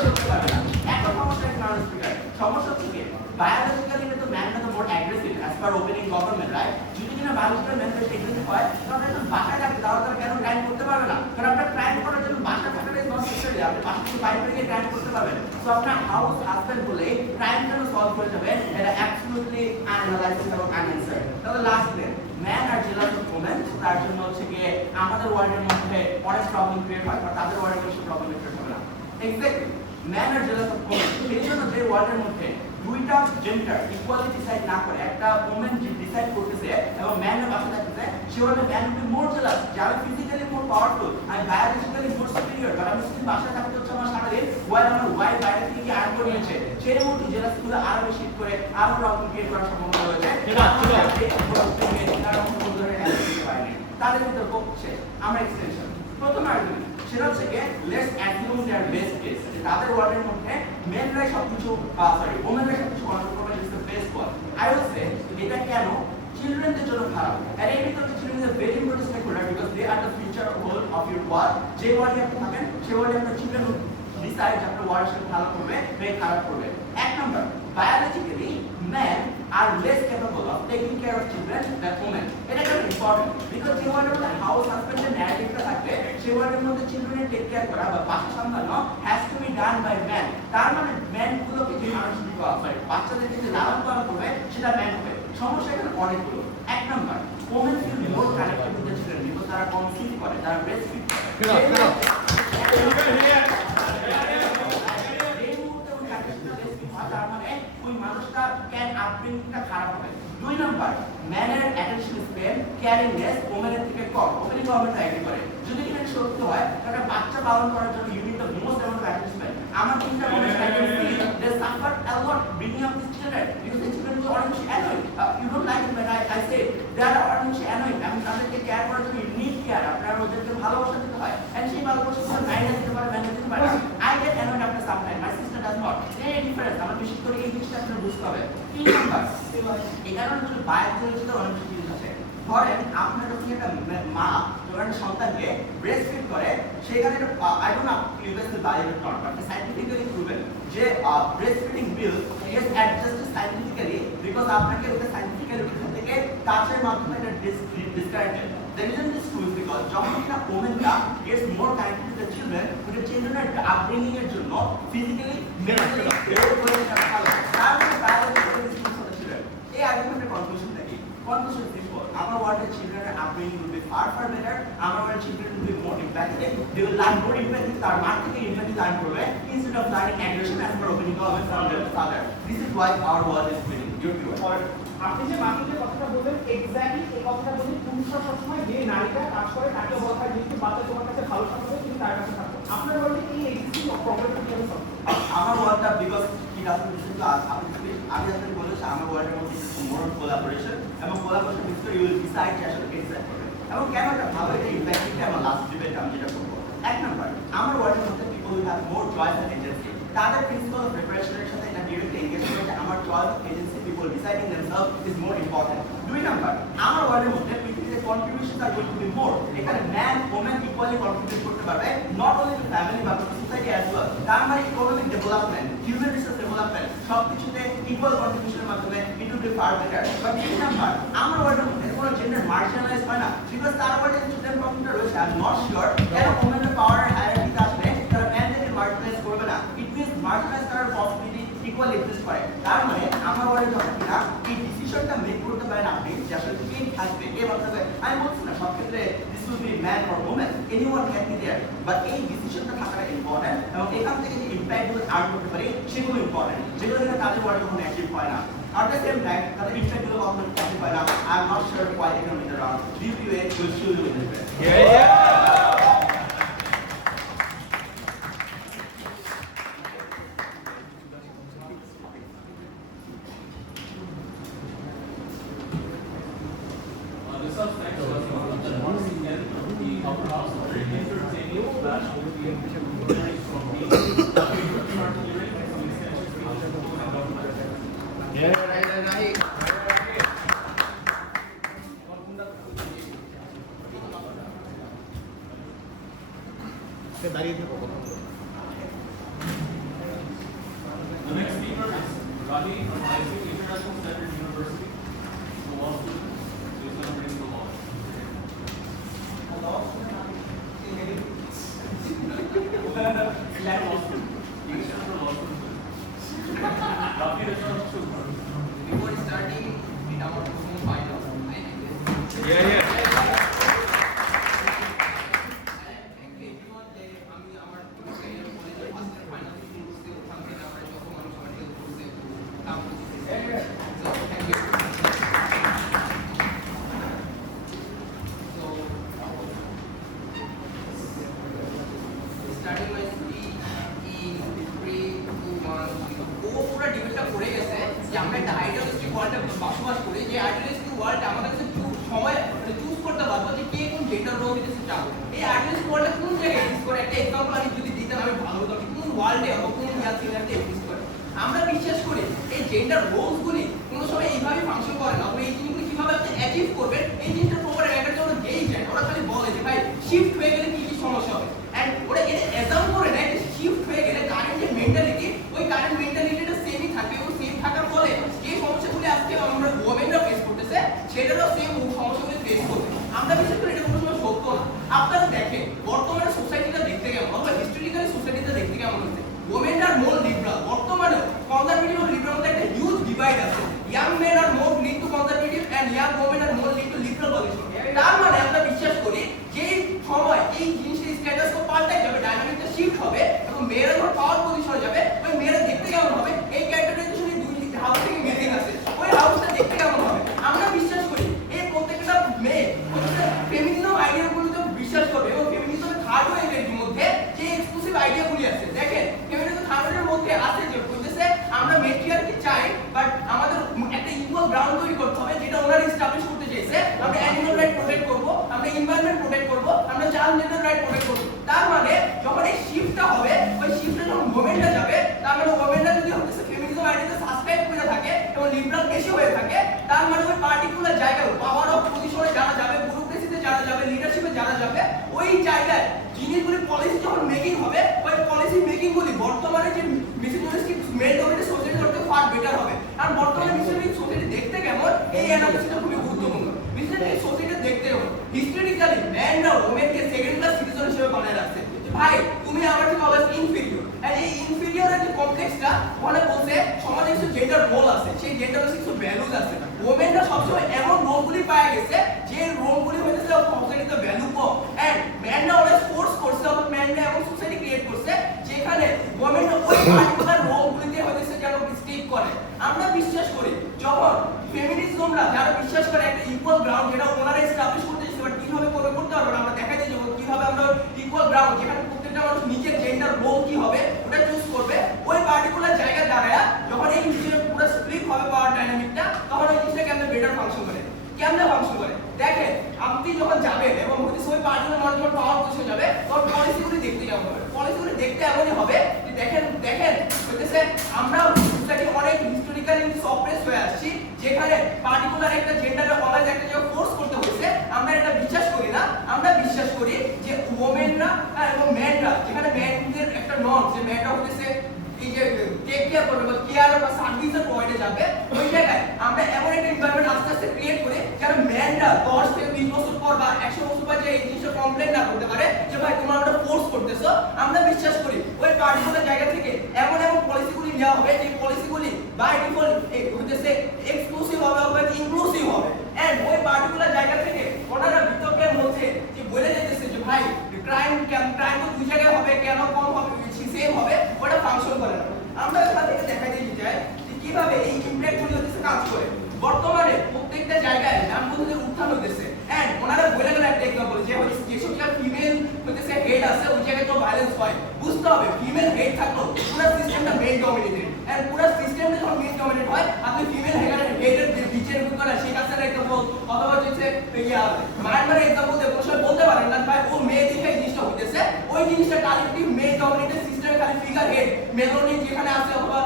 করতে পারবে না। এখন সমস্যা কি নন স্পিকার সমস্যা থেকে বায়োলজিক্যালি তো ম্যান তো more aggressive as per opening government right. যদি কিনা বায়োলজিক্যাল ম্যান অ্যাগ্রেসিভ হয় তাহলে একজন বাসা থাকতে তাহলে কেন ক্রাইম করতে পারবে না? কারণ আপনার ক্রাইম করার জন্য বাসা থাকাটা ইজ নট নেসেসারি, আপনি বাসা থেকে বাইরে গিয়ে ক্রাইম করতে পারবেন। সো আপনার হাউস হাজবেন্ড বলে ক্রাইম কেন সলভ হয়ে যাবে, এটা অ্যাবসলিউটলি আনঅ্যানালাইসিস এবং আনঅ্যানসার্ড। তাহলে লাস্ট দিন man are jealous of women, তার জন্য হচ্ছে গিয়ে আমাদের ওয়ার্ল্ডের মধ্যে অনেক প্রবলেম ক্রিয়েট হয়, বাট তাদের ওয়ার্ল্ডে বেশি প্রবলেম ক্রিয়েট হবে না। Exactly man are jealous of women, এই জন্য যে ওয়ার্ল্ডের মধ্যে দুইটা জেন্ডার ইকুয়ালি ডিসাইড না করে একটা ওমেন যে ডিসাইড করতেছে এবং ম্যানের পাশে থাকতেছে, সে বলে man will be more jealous, যে আমি ফিজিক্যালি মোর পাওয়ারফুল, আমি বায়োলজিক্যালি মোর সুপিরিয়র, বাট আমি স্টিল বাসায় থাকতে হচ্ছে আমার সারাদিন, ওয়াইল আমার ওয়াইফ বাইরে থেকে আর্ন করে নিয়েছে। সেই মুহূর্তে জেলাস গুলো আরো বেশি করে আরো প্রবলেম ক্রিয়েট করার সম্ভাবনা রয়েছে। তাদের ভিতরে হচ্ছে আমরা এক্সটেনশন প্রথম আর্গুমেন্ট সেটা হচ্ছে যে let's assume their best case, তাদের ওয়ার্ল্ডের মধ্যে মেনরাই সবকিছু ওমেনরাই সবকিছু কন্ট্রোল করবে, it's the best one. I will say এটা কেন চিলড্রেনদের জন্য খারাপ, আর এই ভিতরে children is very important stakeholder because they are the future whole of your world. যে ওয়ার্ল্ডে আপনি থাকেন সেই ওয়ার্ল্ডে আপনার চিলড্রেন ডিসাইড যে আপনার ওয়ার্ল্ড সাথে ভালো করবে বা খারাপ করবে। এক নম্বর biologically men are less capable of taking care of children than women. এটা খুব ইম্পর্টেন্ট বিকজ যে ওয়ার্ল্ডের মধ্যে হাউস হাজবেন্ডের ন্যারেটিভটা থাকবে, সেই ওয়ার্ল্ডের মধ্যে চিলড্রেনের টেক কেয়ার করা বা বাচ্চা সামলানো has to be done by man. তার মানে ম্যান গুলোকে যে মানুষ বাচ্চাদেরকে যে লালন পালন করবে সেটা ম্যান হবে। সমস্যা এখানে অনেকগুলো। এক নম্বর women feel more connected with the children because তারা কনসিভ করে, তারা ব্রেস্ট ফিড করে। তার মানে ওই মানুষটা ক্যান আপব্রিংটা খারাপ হবে। দুই নাম্বার ম্যানের অ্যাটেনশন স্প্যান কেয়ারিংনেস ওমেনের থেকে কম, ওমেনই গভর্নমেন্ট এগ্রি করে। যদি কিনা সত্য হয় তাহলে বাচ্চা পালন করার জন্য you need the most amount of attention span. আমার তিনটা মনে হয় they suffer a lot bringing up this children because this children গুলো অনেক বেশি annoying. You don't like it, I say they are অনেক বেশি অ্যানয়িং। আমি তাদেরকে কেয়ার করার জন্য ইউ নিড কেয়ার, আপনার ওদেরকে ভালোবাসা দিতে হয়, এন্ড সেই ভালোবাসা শুধু নারীরা দিতে পারে, ম্যান দিতে পারে। I get annoyed after some time, my sister does not. এই ডিফারেন্স আমার বিশেষ করে এই জিনিসটা আপনারা বুঝতে হবে। তিন নাম্বার এই কারণে হচ্ছে বায়োলজিতে অনেক কিছু জিনিস আছে। ধরেন আপনার যখন একটা মা যখন একটা সন্তানকে ব্রেস্ট ফিড করে, সেখানে I don't know us the biology not, but scientifically proven যে breast feeding will is adjusted scientifically because আপনাকে ওটা সায়েন্টিফিক্যালি থেকে টাচের মাধ্যমে এটা ডিসক্রাইবেড। The reason this is true is because যখন কিনা ওমেনটা gets more connected to the children, with the children এর upbringing এর জন্য physically mentally তার মানে biologically response for the children. এই আর্গুমেন্টের কনক্লুশনটা কি? কনক্লুশন সিম্পল, আমার ওয়ার্ল্ডের চিলড্রেনের আপব্রিংিং will be far better, আমার ওয়ার্ল্ডের children will be more empathetic, they will learn more empathy, তার মা থেকে empathy learn করবে instead of learning aggression as per opening comment from their father. This is why our world is winning. Your view. আপনি যে মাকে যে কথাটা বললেন এক্স্যাক্টলি এই কথাটা বলি পুরুষরা সবসময় যে নারীটা কাজ করে তাকে বলা হয় যেহেতু বাচ্চা তোমার কাছে ভালো থাকবে তুমি তার কাছে থাকো। আপনার বলতে এই এক্সিস্টিং প্রবলেমটা কিভাবে সলভ? আমার ওয়ার্ল্ডটা বিকজ কি ডাজন্ট লিসেন টু আস, আমি আপনাকে বলেছি আমার ওয়ার্ল্ডের মধ্যে মোর কোলাবোরেশন এবং কোলাবোরেশন ভিতরে ইউ উইল ডিসাইড যে আসলে কে ডিসাইড করবে এবং কেন এটা ভালো, এটা ইম্প্যাক্টিংটা আমার লাস্ট ডিবেট আমি যেটা করবো। এক নাম্বার আমার ওয়ার্ল্ডের মধ্যে people will have more choice and agency, তাদের প্রিন্সিপাল অফ প্রিপারেশনের সাথে এটা ডিরেক্টলি এনগেজ করে আমার choice of agency people deciding themselves is more important. দুই নাম্বার আমার ওয়ার্ল্ডের মধ্যে পৃথিবীতে contribution are going to be more, এখানে ম্যান ওমেন ইকুয়ালি কন্ট্রিবিউট করতে পারবে, not only to family but to society as well. তার মানে economic development, human resource development সবকিছুতে ইকুয়াল কন্ট্রিবিউশনের মাধ্যমে it will be far better. But তিন number আমার ওয়ার্ল্ডের মধ্যে কোনো জেন্ডার মার্জিনালাইজ হয় না বিকজ তার ওয়ার্ল্ডে স্টুডেন্ট প্রবলেমটা রয়েছে। আই এম নট শিওর কেন ওমেনের পাওয়ার হায়ারার্কিতে আসলে তারা ম্যানদেরকে মার্জিনালাইজ করবে না, ইট মিনস মার্জিনালাইজ করার পসিবিলিটি ইকুয়াল এক্সিস্ট করে। তার মানে আমার ওয়ার্ল্ডে যখন কিনা এই ডিসিশনটা মেক করতে পারেন আপনি যে আসলে কে থাকবে কে বাঁচাবে, আমি বলছি না সব ক্ষেত্রে this will be man or women, anyone can be there, but এই ডিসিশনটা থাকাটা ইম্পর্টেন্ট এবং এখান থেকে যে ইম্প্যাক্টগুলো আর্ন করতে পারি সেগুলো ইম্পর্টেন্ট, যেগুলো কিনা তাদের ওয়ার্ল্ডে কখনো অ্যাচিভ হয় না। At the same time, তাদের ইম্প্যাক্টগুলো কখনো অ্যাচিভ হয় না। I am not sure why they can win the round. DPA will surely win the race. This was thanks to the upper house. সে দাঁড়িয়ে থেকো The next speaker is Ravi from ISU International Standard University, the law student, who is going to bring the law. Law student. English for law student. Ravi is from school. Before starting, we have to find out. Yeah, yeah. Thank you everyone. আমি আমার career কলেজের first year final করতে ওখান থেকে আমরা যত মানুষ আমাদের করতে কাম করতে so thank you So, starting my speech in 3, 2, 1. ও পুরো ডিবেটটা করে গেছে যে আমরা একটা আইডিয়ালিস্টিক ওয়ার্ল্ডে বসবাস করি, যে আইডিয়ালিস্টিক ওয়ার্ল্ডে আমাদের কাছে সময় চুজ করতে পারবো যে কে কোন জেন্ডার রোল দিতে চাবো। এই আইডিয়ালিস্টিক ওয়ার্ল্ডে কোন জায়গায় এক্সিস্ট করে, একটা এক্সাম্পল আমি যদি দিতাম আমি ভালো হতো, কোন ওয়ার্ল্ডে অথবা কোন ইয়ার সিনারিতে এক্সিস্ট করে। আমরা বিশ্বাস করি এই জেন্ডার রোলসগুলি কোনো সময় এইভাবে ফাংশন করে না। আপনি এই জিনিসগুলি কিভাবে আপনি অ্যাচিভ করবেন এই জিনিসটা প্রপার একটা জন্য যেই যায় ওরা খালি বলে যে ভাই শিফট হয়ে গেলে কি কি সমস্যা হবে, এন্ড ওরা এটা অ্যাজাম করে না যে শিফট হয়ে গেলে কারেন্ট যে মেন্টালিটি ওই কারেন্ট মেন্টালিটিটা সেমই থাকবে এবং সেম থাকার ফলে যে সমস্যাগুলি আজকে আমরা ওমেনরা ফেস করতেছে সেটারও সেম সমস্যাগুলি ফেস করবে। আমরা বিশ্বাস করি এটা কোনো সময় সত্য না। আপনারা দেখেন বর্তমানে সোসাইটিটা দেখতে কেমন অথবা হিস্টোরিক্যালি সোসাইটিটা দেখতে কেমন হচ্ছে। ওমেন আর মোর লিবারাল, বর্তমানে কনজারভেটিভ ও লিবারাল মধ্যে একটা হিউজ ডিভাইড আছে। Young men are more lead to conservative and young women are more lead to liberal position. তার মানে আমরা বিশ্বাস করি যে সময় এই জিনিসটা স্ট্যাটাস কো পাল্টাই যাবে, ডাইনামিকটা শিফট হবে এবং মেয়েরা যখন পাওয়ার পজিশনে যাবে ওই মেয়েরা দেখতে কেমন হবে এই ক্যারেক্টারাইজেশনের দুই হাউস থেকে মিলিং আছে, ওই হাউসটা দেখতে কেমন হবে। আমরা বিশ্বাস করি এই প্রত্যেকটা মেয়ে ফেমিনিজম আইডিয়াগুলোতে বিশ্বাস করবে এবং ফেমিনিজমের থার্ড ওয়েভের মধ্যে যে এক্সক্লুসিভ আইডিয়াগুলি আছে। দেখেন ফেমিনিজম থার্ড ওয়েভের মধ্যে আছে যে বলতেছে আমরা মেট্রিয়ার্কি চাই বাট আমাদের একটা ইকুয়াল গ্রাউন্ড তৈরি করতে হবে যেটা ওনারা এস্টাবলিশ করতে চাইছে। আমরা অ্যানিমাল রাইট প্রোটেক্ট করব, আমরা এনভায়রনমেন্ট প্রোটেক্ট করব, আমরা চাইল্ড জেন্ডার রাইট প্রোটেক্ট করব। তার মানে যখন এই শিফটটা হবে ওই শিফটটা যখন মোমেন্টটা যাবে তার মানে মোমেন্টটা যদি হচ্ছে ফেমিনিজম আইডিয়াতে সাবস্ক্রাইব করে থাকে এবং লিবারাল বেশি হয়ে থাকে তার মানে ওই পার্টিকুলার জায়গায় পাওয়ার অফ পজিশনে যারা যাবে, ব্যুরোক্রেসিতে যারা যাবে, লিডারশিপে যারা যাবে ওই জায়গায় জিনিসগুলি পলিসি যখন মেকিং হবে ওই পলিসি মেকিং গুলি বর্তমানে যে মিসোজিনিস্টিক মেল ডমিনেটেড সোসাইটি করতে ফার বেটার হবে। কারণ বর্তমানে মিসোজিনিস্টিক সোসাইটি দেখতে কেমন এই অ্যানালিসিসটা খুবই গুরুত্বপূর্ণ। মিসোজিনিস্টিক সোসাইটি দেখতে কেমন হিস্টোরিক্যালি ম্যানরা ওমেনকে সেকেন্ড ক্লাস সিটিজেন হিসেবে বানায় রাখছে। ভাই তুমি আমার থেকে অলওয়েজ ইনফেরিয়র, আর এই ইনফেরিয়রের যে কমপ্লেক্সটা ওখানে বলছে সমাজে কিছু জেন্ডার রোল আছে, সেই জেন্ডারের কিছু ভ্যালুজ আছে। ওমেনরা সবসময় এমন রোলগুলি পায় গেছে যে রোলগুলি হইতেছে সোসাইটিতে ভ্যালু কম, এন্ড ম্যানরা অলওয়েজ ফোর্স করছে অথবা ম্যানরা এমন সোসাইটি ক্রিয়েট করছে যেখানে ওমেনরা ওই পার্টিকুলার রোলগুলিতে হইতেছে যেন স্টিক করে। আমরা বিশ্বাস করি যখন ফেমিনিজমরা যারা বিশ্বাস করে একটা ইকুয়াল গ্রাউন্ড যেটা ওনারা এস্টাবলিশ করতে চাইছে বাট কিভাবে করতে পারবে আমরা দেখাই দিই যে কিভাবে আমরা ইকুয়াল গ্রাউন্ড যেখানে প্রত্যেকটা মানুষ নিজের জেন্ডার রোল কি হবে ওটা চুজ করবে ওই পার্টিকুলার জায়গা দাঁড়ায় যখন এই জিনিসটা পুরো স্প্লিট হবে পাওয়ার ডাইনামিকটা তখন ওই জিনিসটা কেমনে বেটার ফাংশন করে। কেমনে ফাংশন করে দেখেন আপনি যখন যাবেন এবং ওই পার্টিকুলার মানুষ যখন পাওয়ার পজিশনে যাবে তখন পলিসিগুলি দেখতে কেমন হবে। পলিসিগুলি দেখতে এমনই হবে যে দেখেন হইতেছে আমরা সোসাইটি অনেক হিস্টোরিক্যালি সপ্রেস হয়ে আসছি যেখানে পার্টিকুলার একটা জেন্ডারে অলওয়েজ একটা জায়গা ফোর্স করতে হয়েছে। আমরা এটা বিশ্বাস করি না, আমরা বিশ্বাস করি যে ওমেনরা এবং ম্যানরা যেখানে ম্যানদের একটা নর্ম যে ম্যানরা হইতেছে এই যে টেক কেয়ার করবে বা কেয়ার বা সার্ভিসের পয়েন্টে যাবে ওই জায়গায় আমরা এমন একটা এনভায়রনমেন্ট আস্তে আস্তে ক্রিয়েট করে যারা ম্যানরা 10 থেকে 20 বছর পর বা 100 বছর পর যে এই জিনিসটা কমপ্লেন না করতে পারে যে ভাই তোমরা আমরা ফোর্স করতেছো। আমরা বিশ্বাস করি ওই পার্টিকুলার জায়গা থেকে এমন পলিসিগুলি নেওয়া হবে যে পলিসিগুলি বাই ডিফল্ট হইতেছে এক্সক্লুসিভ হবে অথবা ইনক্লুসিভ হবে, এন্ড ওই পার্টিকুলার জায়গা থেকে ওনারা বিতর্কের মধ্যে যে বলে যেতেছে যে ভাই ক্রাইম তো দুই জায়গায় হবে কেন কম হবে সেম হবে ওটা ফাংশন করে না। আমরা এখান থেকে দেখা দিয়ে চাই যে কিভাবে এই ইমপ্যাক্টগুলি হচ্ছে কাজ করে। বর্তমানে প্রত্যেকটা জায়গায় ডানপন্থীদের উত্থান হইতেছে, এন্ড ওনারা বলে গেল একটা এক্সাম্পল যে যেসব জায়গায় ফিমেল হইতেছে হেড আছে ওই জায়গায় তো ভায়োলেন্স হয়। বুঝতে হবে ফিমেল হেড থাকলো পুরো সিস্টেমটা মেল ডমিনেটেড, এন্ড পুরো সিস্টেমটা যখন মেল ডমিনেট হয় আপনি ফিমেল হেডের বিচার করে সেই কাজটা এক্সাম্পল অথবা হচ্ছে মায়ানমারের এক্সাম্পল দিয়ে বলতে পারেন না ভাই ও মেয়ে দেখে এই জিনিসটা হইতেছে ওই জিনিসটা কালেকটিভ মেল ডমিনেটেড সিস্টেমে খালি ফিগার হেড মেলোনি যেখানে আছে অথবা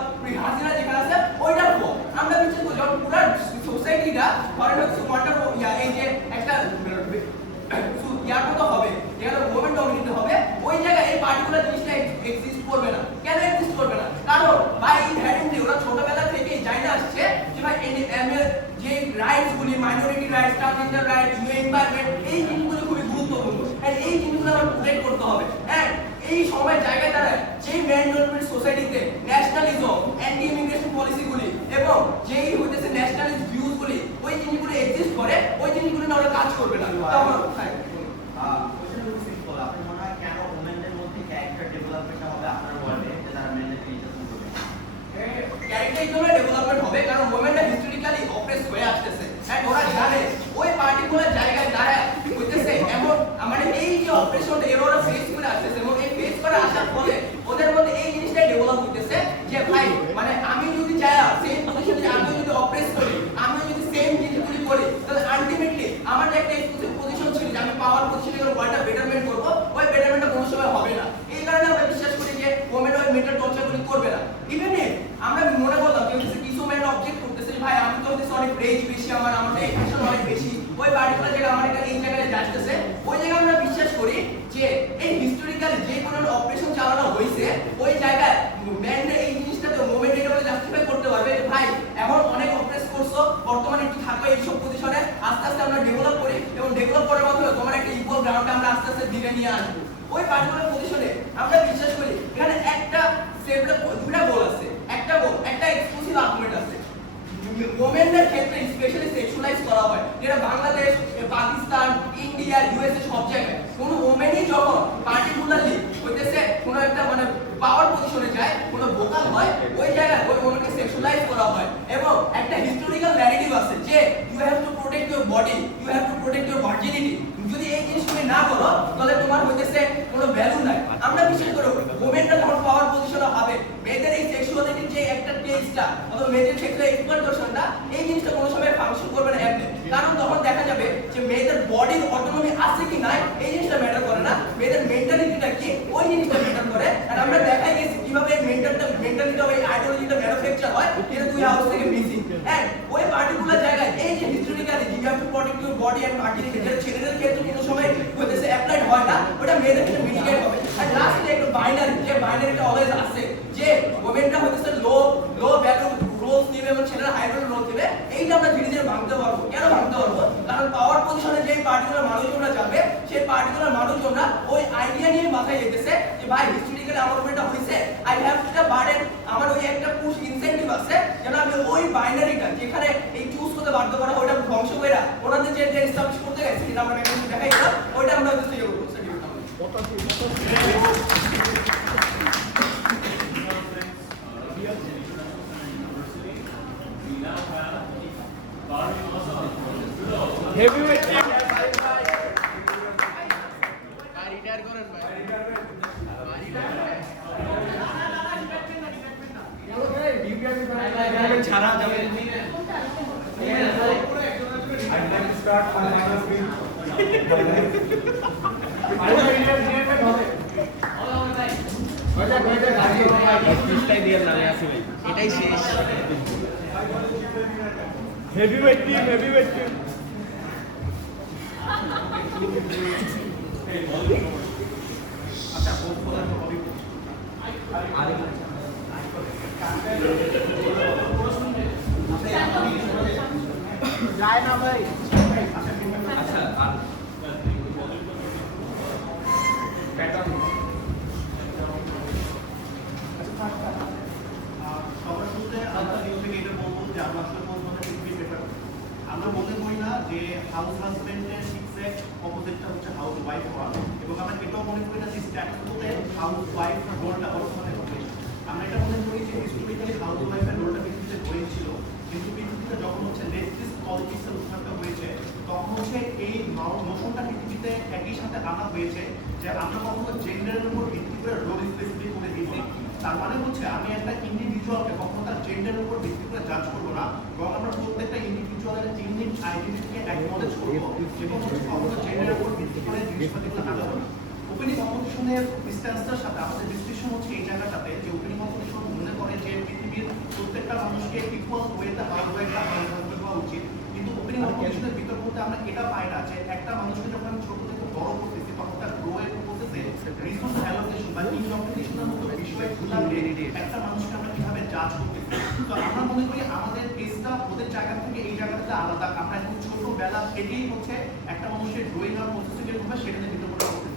হাসিনা যেখানে আছে ওইটার পর আমরা বিশ্বাস করি যখন পুরো সোসাইটিটা ধরেন হচ্ছে কোয়ান্টার এই যে একটা ইয়ার মতো হবে যেখানে ওমেন ডমিনেটেড হবে ওই জায়গায় এই পার্টিকুলার জিনিসটা এক্সিস্ট করবে না। কেন এক্সিস্ট করবে না? কারণ ভাই ইনহেরেন্টলি ওরা ছোটবেলা থেকেই জানা আসছে যে ভাই যে রাইটস গুলি minority rights transgender rights environment এই জিনিসগুলো খুবই গুরুত্বপূর্ণ এন্ড এই জিনিসগুলো আমরা প্রোটেক্ট করতে হবে। এন্ড এই সময় জায়গায় দাঁড়ায় যেই ম্যান ডমিনেটেড সোসাইটিতে ন্যাশনালিজম অ্যান্টি ইমিগ্রেশন পলিসিগুলি এবং যেই হইতেছে ন্যাশনালিস্ট ভিউজগুলি ওই জিনিসগুলো এক্সিস্ট করে ওই জিনিসগুলো না ওরা কাজ করবে না। তখন কোশ্চেন খুব সিম্পল। আপনার মনে হয় কেন ওমেনদের মধ্যে ক্যারেক্টার ডেভেলপমেন্টটা হবে আপনার ওয়ার্ল্ডে যে তারা মেনদেরকে নির্যাতন করবে? ক্যারেক্টার জন্য ডেভেলপমেন্ট হবে কারণ ওমেনরা হিস্টোরিক্যালি অপ্রেস হয়ে আসতেছে এন্ড ওরা জানে ওই পার্টিকুলার জায়গায় দাঁড়ায় হইতেছে এমন মানে এই যে অপারেশন এর ওরা ফেস করে আসতেছে এবং এই ফেস করে আসার ফলে ওদের মধ্যে এই জিনিসটা ডেভেলপ হইতেছে যে ভাই মানে আমি যদি চাই সেম পজিশনে আমি যদি অপ্রেস করি আমি যদি সেম জিনিসগুলি করি তাহলে আলটিমেটলি আমার যে একটা এক্সক্লুসিভ পজিশন ছিল যে আমি পাওয়ার পজিশনে গিয়ে ওয়ার্ল্ডটা বেটারমেন্ট করব ওই বেটারমেন্টটা কোনো সময় হবে না। এই কারণে আমরা বিশ্বাস করি যে ওমেন ওই মেন্টাল টর্চারগুলি করবে না। ইভেন আমরা মনে করলাম যে কিছু মেন অবজেক্ট করতেছে ভাই আমি তো হচ্ছে অনেক রেজ বেশি আমার এক্সপ্রেশন অনেক বেশি ওই পার্টিকুলার জায়গা আমার এখানে এই জায়গায় যাচ্ছে ওই জায়গায় আমরা বিশ্বাস করি যে এই হিস্টোরিক্যালি যে কোনো অপারেশন চালানো হয়েছে ওই জায়গায় ম্যানরা এই জিনিসটাতে মোমেন্ট এটা বলে জাস্টিফাই করতে পারবে যে ভাই এখন অনেক অপারেস করছো বর্তমানে একটু থাকো এইসব পজিশনে আস্তে আস্তে আমরা ডেভেলপ করি এবং ডেভেলপ করার মাধ্যমে তোমার একটা ইকুয়াল গ্রাউন্ডে আমরা আস্তে আস্তে ধীরে নিয়ে আসবো। ওই পার্টিকুলার পজিশনে আমরা বিশ্বাস করি এখানে একটা সেভটা দুটো গোল আছে একটা এক্সক্লুসিভ আর্গুমেন্ট আছে ওমেনদের ক্ষেত্রে স্পেশালি সেক্সুয়ালাইজ করা হয় যেটা বাংলাদেশ পাকিস্তান ইন্ডিয়া ইউএসএ সব জায়গায় কোন ওমেনই যখন পার্টিকুলারলি হইতেছে কোনো একটা মানে পাওয়ার পজিশনে যায় কোনো ভোকাল হয় ওই জায়গায় ওই ওমেনকে সেক্সুয়ালাইজ করা হয় এবং একটা হিস্টোরিক্যাল ন্যারেটিভ আছে যে you have to protect your body you have to protect your virginity যদি এই জিনিসগুলি না করো তাহলে তোমার হইতেছে কোনো ভ্যালু নাই। আমরা বিশ্বাস করি ওমেনরা যখন পাওয়ার পজিশনে হবে মেয়েদের এই সেক্সুয়ালিটির যে একটা টেস্টটা অথবা মেয়েদের ক্ষেত্রে এক্সপ্লয়টেশনটা এই জিনিসটা কোনো সময় ফাংশন করবে না এমনি কারণ তখন দেখা যাবে যে মেয়েদের বডির অটোনমি আছে কি নাই এই জিনিসটা ম্যাটার করে না মেয়েদের মেন্টালিটিটা কি ওই জিনিসটা ম্যাটার করে। আর আমরা দেখাই গেছি কিভাবে মেন্টালিটি ওই আইডিওলজিটা ম্যানুফ্যাকচার হয় এটা দুই হাউস থেকে মিসিং এন্ড ওই পার্টিকুলার জায়গায় এই যে historically you have to protect your body and virginity যেটা ছেলেদের ক্ষেত্রে কোনো সময় হইতেছে অ্যাপ্লাইড হয় না ওটা মেয়েদের ক্ষেত্রে মিটিগেট হবে। আর লাস্টে একটা বাইনারি যে বাইনারিটা অলওয়েজ আছে যে ওমেনটা হইতেছে লো ভ্যালু রোলস নেবে এবং ছেলেরা হাই ভ্যালু রোল নেবে এইটা আমরা ধীরে ধীরে ভাঙতে পারবো। কেন ভাঙতে পারবো? কারণ পাওয়ার পজিশনে যে পার্টিকুলার মানুষজনরা যাবে সেই পার্টিকুলার মানুষজনরা ওই আইডিয়া নিয়ে মাথায় যেতেছে যে ভাই হিস্টোরিক্যালি আমার উপর এটা হইছে আই হ্যাভ টু বার্ডেন আমার ওই একটা পুশ ইনসেন্টিভ আছে যেন আমি ওই বাইনারিটা যেখানে এই চুজ করতে বাধ্য করা ওটা ধ্বংস করে ওনাদের যে এস্টাবলিশ করতে গেছে সেটা আমরা মেকানিজম দেখাই দিলাম ওইটা আমরা হচ্ছে ইয়ে করবো হেভিওয়েট ছাড়া যাবে এটাই শেষ। হেভিওয়েট টিম যায় না ভাই সবার শুরুতে আমরা নিউজ থেকে এটা বলবো যে আমরা আসলে কোন ধরনের ডিগ্রি পেপার আমরা মনে করি না যে হাউস হাজবেন্ডের এক্সাক্ট অপোজিটটা হচ্ছে হাউস ওয়াইফ হওয়া এবং আমরা এটাও মনে করি না যে স্ট্যাটাস বলতে হাউস ওয়াইফ রোলটা বর্তমানে হবে। আমরা এটা মনে করি যে হিস্টোরিক্যালি হাউস ওয়াইফের রোলটা পৃথিবীতে হয়েছিল কিন্তু পৃথিবীতে যখন হচ্ছে লেফটিস্ট পলিটিক্সের উত্থানটা হয়েছে তখন হচ্ছে এই নোশনটা পৃথিবীতে একই সাথে আনা হয়েছে যে আমরা কখনো জেন্ডারের উপর ভিত্তি করে রোল স্পেসিফিক করে দিব না। তার মানে হচ্ছে আমি একটা ইন্ডিভিজুয়ালকে কখনো তার জেন্ডারের উপর ভিত্তি করে জাজ করবো না এবং আমরা প্রত্যেকটা ইন্ডিভিজুয়ালের ইউনিক আইডেন্টিটিকে অ্যাকনলেজ করবো এবং কখনো জেন্ডারের উপর ভিত্তি করে জিনিসপাতিগুলো আনা হবে না। ওপেনিং অপোজিশন কম্পিটিশনের ডিসটেন্সটার সাথে আমাদের ডিসকাশন হচ্ছে এই জায়গাটাতে যে ওপেনিং কম্পিটিশন মনে করে যে পৃথিবীর প্রত্যেকটা মানুষকে ইকুয়াল ওয়েতে হওয়া উচিত, কিন্তু ওপেনিং কম্পিটিশনের ভিতর মধ্যে আমরা এটা পাই না যে একটা মানুষকে যখন আমি ছোট থেকে বড় করতেছি তখন তার গ্রো এর করতেছে রিসোর্স অ্যালোকেশন বা ইনঅপটিশনের মতো বিষয়গুলোকে একটা মানুষকে আমরা কিভাবে জাজ করতেছি। তো আমরা মনে করি আমাদের বেসটা ওদের জায়গা থেকে এই জায়গাটাতে আলাদা। আমরা এখন ছোটবেলা থেকেই হচ্ছে একটা মানুষের গ্রোয়িং আর প্রসেসিং এর ভাবে সেটা নিয়ে বিতর্ক করতেছি।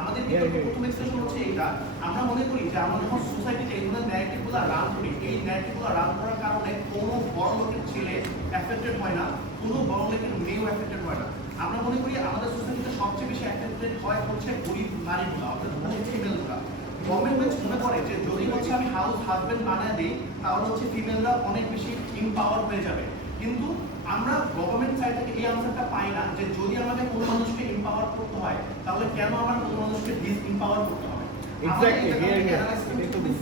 আমাদের বিতর্ক প্রথম এক্সপ্রেশন হচ্ছে এটা, আমরা মনে করি যে আমরা যখন সোসাইটিতে এই ধরনের ন্যারেটিভগুলো রান করি, এই ন্যারেটিভগুলো রান করার কারণে কোনো বড় লোকের ছেলে এফেক্টেড হয় না, কোনো বড় লোকের মেয়েও এফেক্টেড হয় না। আমরা মনে করি আমাদের সোসাইটিতে সবচেয়ে বেশি এফেক্টেড হয় হচ্ছে গরিব নারীগুলো, অর্থাৎ ফিমেলগুলো। গভর্নমেন্ট মনে করে যে যদি হচ্ছে আমি হাউস হাজবেন্ড বানিয়ে দিই তাহলে হচ্ছে ফিমেলরা অনেক বেশি ইম্পাওয়ার হয়ে যাবে, কিন্তু আমরা গভর্নমেন্ট সাইড থেকে এই আনসারটা পাই না যে যদি আমাকে কোনো মানুষকে এম্পাওয়ার করতে হয় তাহলে কেন আমার কোনো মানুষকে ডিসএম্পাওয়ার করতে হবে।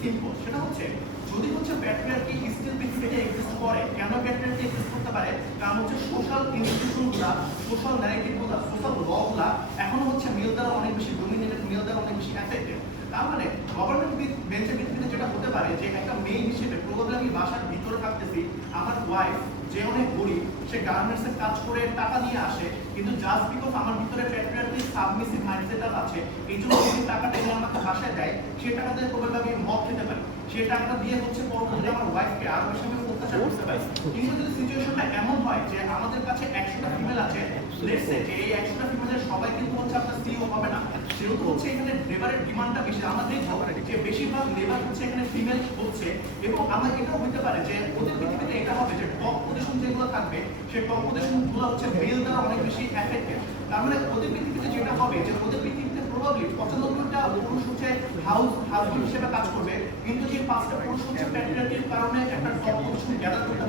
সিম্পল, সেটা হচ্ছে যদি হচ্ছে প্যাট্রিয়ার্কি স্টিল পৃথিবীতে এক্সিস্ট করে, কেন প্যাট্রিয়ার্কি এক্সিস্ট করতে পারে? কারণ হচ্ছে সোশ্যাল ইনস্টিটিউশনগুলা, সোশ্যাল ন্যারেটিভগুলা, সোশ্যাল লগুলা এখনো হচ্ছে মেল দ্বারা অনেক বেশি ডোমিনেটেড, মেল দ্বারা অনেক বেশি এফেক্টেড। তার মানে গভর্নমেন্ট বেঞ্চের ভিত্তিতে যেটা হতে পারে যে একটা মেয়ে হিসেবে প্রবাবলি আমি বাসার ভিতরে থাকতেছি, আমার ওয়াইফ যে অনেক গরিব, সে গার্মেন্টসে কাজ করে টাকা নিয়ে আসে, কিন্তু জাস্ট বিকজ আমার ভিতরে প্যাট্রিয়ার্কি সাবমিসিভ মাইন্ডসেট আছে, এই জন্য যে টাকাটা এনে আমাকে বাসায় দেয় সেই টাকা দিয়ে প্রবাবলি আমি মদ খেতে পারি, সেই টাকাটা দিয়ে হচ্ছে পরবর্তীতে আমার ওয়াইফকে আরো বেশি আমি অত্যাচার করতে পারি। কিন্তু যদি সিচুয়েশনটা এমন হয় যে আমাদের কাছে 100টা ফিমেল আছে, লেটস সে যে এই 100টা ফিমেলের সবাই কিন্তু হচ্ছে আপনার সিইও হবে না, সেহেতু হচ্ছে এখানে লেবারের ডিমান্ডটা বেশি। আমরা দেখবো যে বেশিরভাগ লেবার হচ্ছে এখানে ফিমেল হচ্ছে, এবং আমরা এটাও হইতে পারে যে ওদের পৃথিবীতে এটা হবে যে টপ পজিশন যেগুলো থাকবে সেই টপ পজিশনগুলো হচ্ছে মেল দ্বারা অনেক বেশি এফেক্টেড। তার মানে ওদের পৃথিবীতে যেটা হবে যে ওদের পৃথিবীতে প্রবাবলি 95টা পুরুষ হচ্ছে হাউস হাজবেন্ড হিসেবে কাজ করবে, কিন্তু যে 5টা পুরুষ হচ্ছে প্যাট্রিয়ার্কির কারণে একটা টপ পজিশন গ্যাদার করতে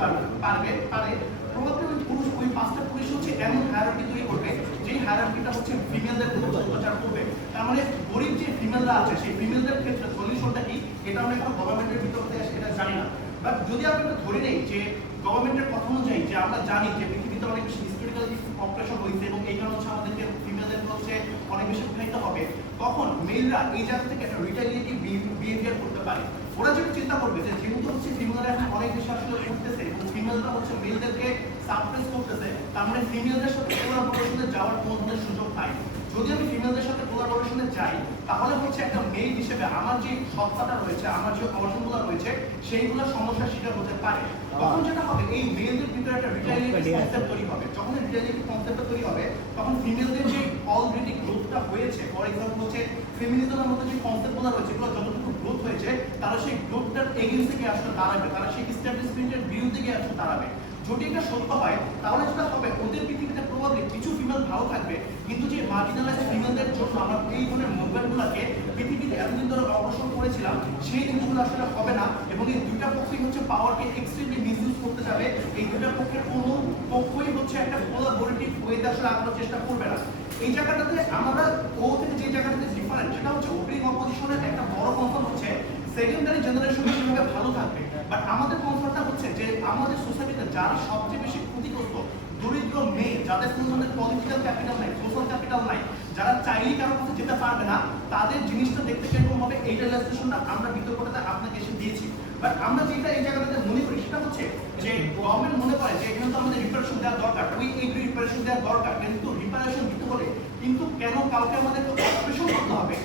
পারে প্রবাবলি ওই পুরুষ, ওই 5টা পুরুষ হচ্ছে এমন হায়ারার্কি তৈরি করবে যে হায়ারার্কিটা হচ্ছে ফিমেলদের উপর অত্যাচার করবে। তার মানে গরিব যে ফিমেলরা আছে সেই ফিমেলদের ক্ষেত্রে সলিউশনটা কি, এটা আমরা এখন গভর্নমেন্টের ভিতর থেকে এটা জানি না। বাট যদি আমরা এটা ধরে নেই যে গভর্নমেন্টের কথা অনুযায়ী যে আমরা জানি যে পৃথিবীতে অনেক বেশি হিস্টোরিক্যাল অপারেশন হয়েছে এবং এই কারণে হচ্ছে আমাদেরকে ফিমেলদের হচ্ছে অনেক বেশি উৎসাহিত হবে, তখন মেলরা এই জায়গা থেকে একটা রিটালিয়েটিভ বিহেভিয়ার করতে পারে। ওরা যেটা চিন্তা করবে যে যেহেতু হচ্ছে ফিমেলরা এখন অনেক বেশি আসলে উঠতেছে এবং ফিমেলরা হচ্ছে মেলদেরকে সাপ্রেস করতেছে, তার মানে ফিমেলদের সাথে কোলাবোরেশনে যাওয়ার কোনো ধরনের সুযোগ পাই। যদি আমি ফিমেলদের সাথে কোলাবোরেশনে যাই তাহলে হচ্ছে একটা মেল হিসেবে আমার যে সত্তাটা রয়েছে, আমার যে অর্জনগুলো রয়েছে সেইগুলো সমস্যার শিকার হতে পারে। তখন যেটা হবে এই মেলদের ভিতরে একটা রিটালিয়েটিভ কনসেপ্ট তৈরি হবে। যখন এই রিটালিয়েটিভ কনসেপ্টটা তৈরি হবে তখন ফিমেলদের যে অলরেডি গ্রোথটা হয়েছে, ফর এক্সাম্পল হচ্ছে ফেমিনিজমের মতো যে কনসেপ্টগুলো রয়েছে এগুলো যতটুকু গ্রোথ হয়েছে তারা সেই গ্রোথটার এগেইনস্টে গিয়ে আসলে দাঁড়াবে, তারা সেই এস্টাবলিশমেন্টের বিরুদ্ধে গিয়ে আসলে দাঁড়াবে। যদি এটা সত্য হয় তাহলে যেটা হবে ওদের পৃথিবীতে প্রবাবলি কিছু ফিমেল ভালো থাকবে, কিন্তু যে মার্জিনালাইজড ফিমেলদের জন্য আমরা এই ধরনের মুভমেন্টগুলোকে পৃথিবীতে এতদিন ধরে অগ্রসর করেছিলাম সেই জিনিসগুলো আসলে হবে না, এবং এই দুইটা পক্ষই হচ্ছে পাওয়ারকে এক্সট্রিমলি মিসইউজ করতে যাবে। এই দুইটা পক্ষের কোনো পক্ষই হচ্ছে একটা কোলাবোরেটিভ ওয়েতে আসলে আগানোর চেষ্টা করবে না। এই জায়গাটাতে আমরা ও থেকে যে জায়গাটাতে ডিফারেন্ট সেটা হচ্ছে ওপেনিং অপোজিশনের একটা বড় কনসার্ন হচ্ছে সেকেন্ডারি জেনারেশন কিভাবে ভালো থাকবে। বাট আমাদের কনসার্নটা হচ্ছে যে আমাদের সোসাইটিতে যারা সবচেয়ে বেশি ক্ষতিগ্রস্ত, দরিদ্র মেয়ে, যাদের কোনো ধরনের পলিটিক্যাল ক্যাপিটাল নাই, সোশ্যাল ক্যাপিটাল নাই, যারা চাইলেই কারোর কাছে যেতে পারবে না, তাদের জিনিসটা দেখতে কিরকম হবে এই রিয়েলাইজেশনটা আমরা বিতর্কটাতে আপনাকে এসে দিয়েছি। বাট আমরা যেটা এই জায়গাটাতে মনে করি সেটা হচ্ছে যে গভর্নমেন্ট মনে করে যে এখানে তো আমাদের রিপারেশন দেওয়া দরকার, ওই এগ্রি রিপারেশন দেওয়া দরকার, কিন্তু রিপারেশন দিতে হলে কিন্তু কেন কাউকে আমাদেরকে অপারেশন করতে হবে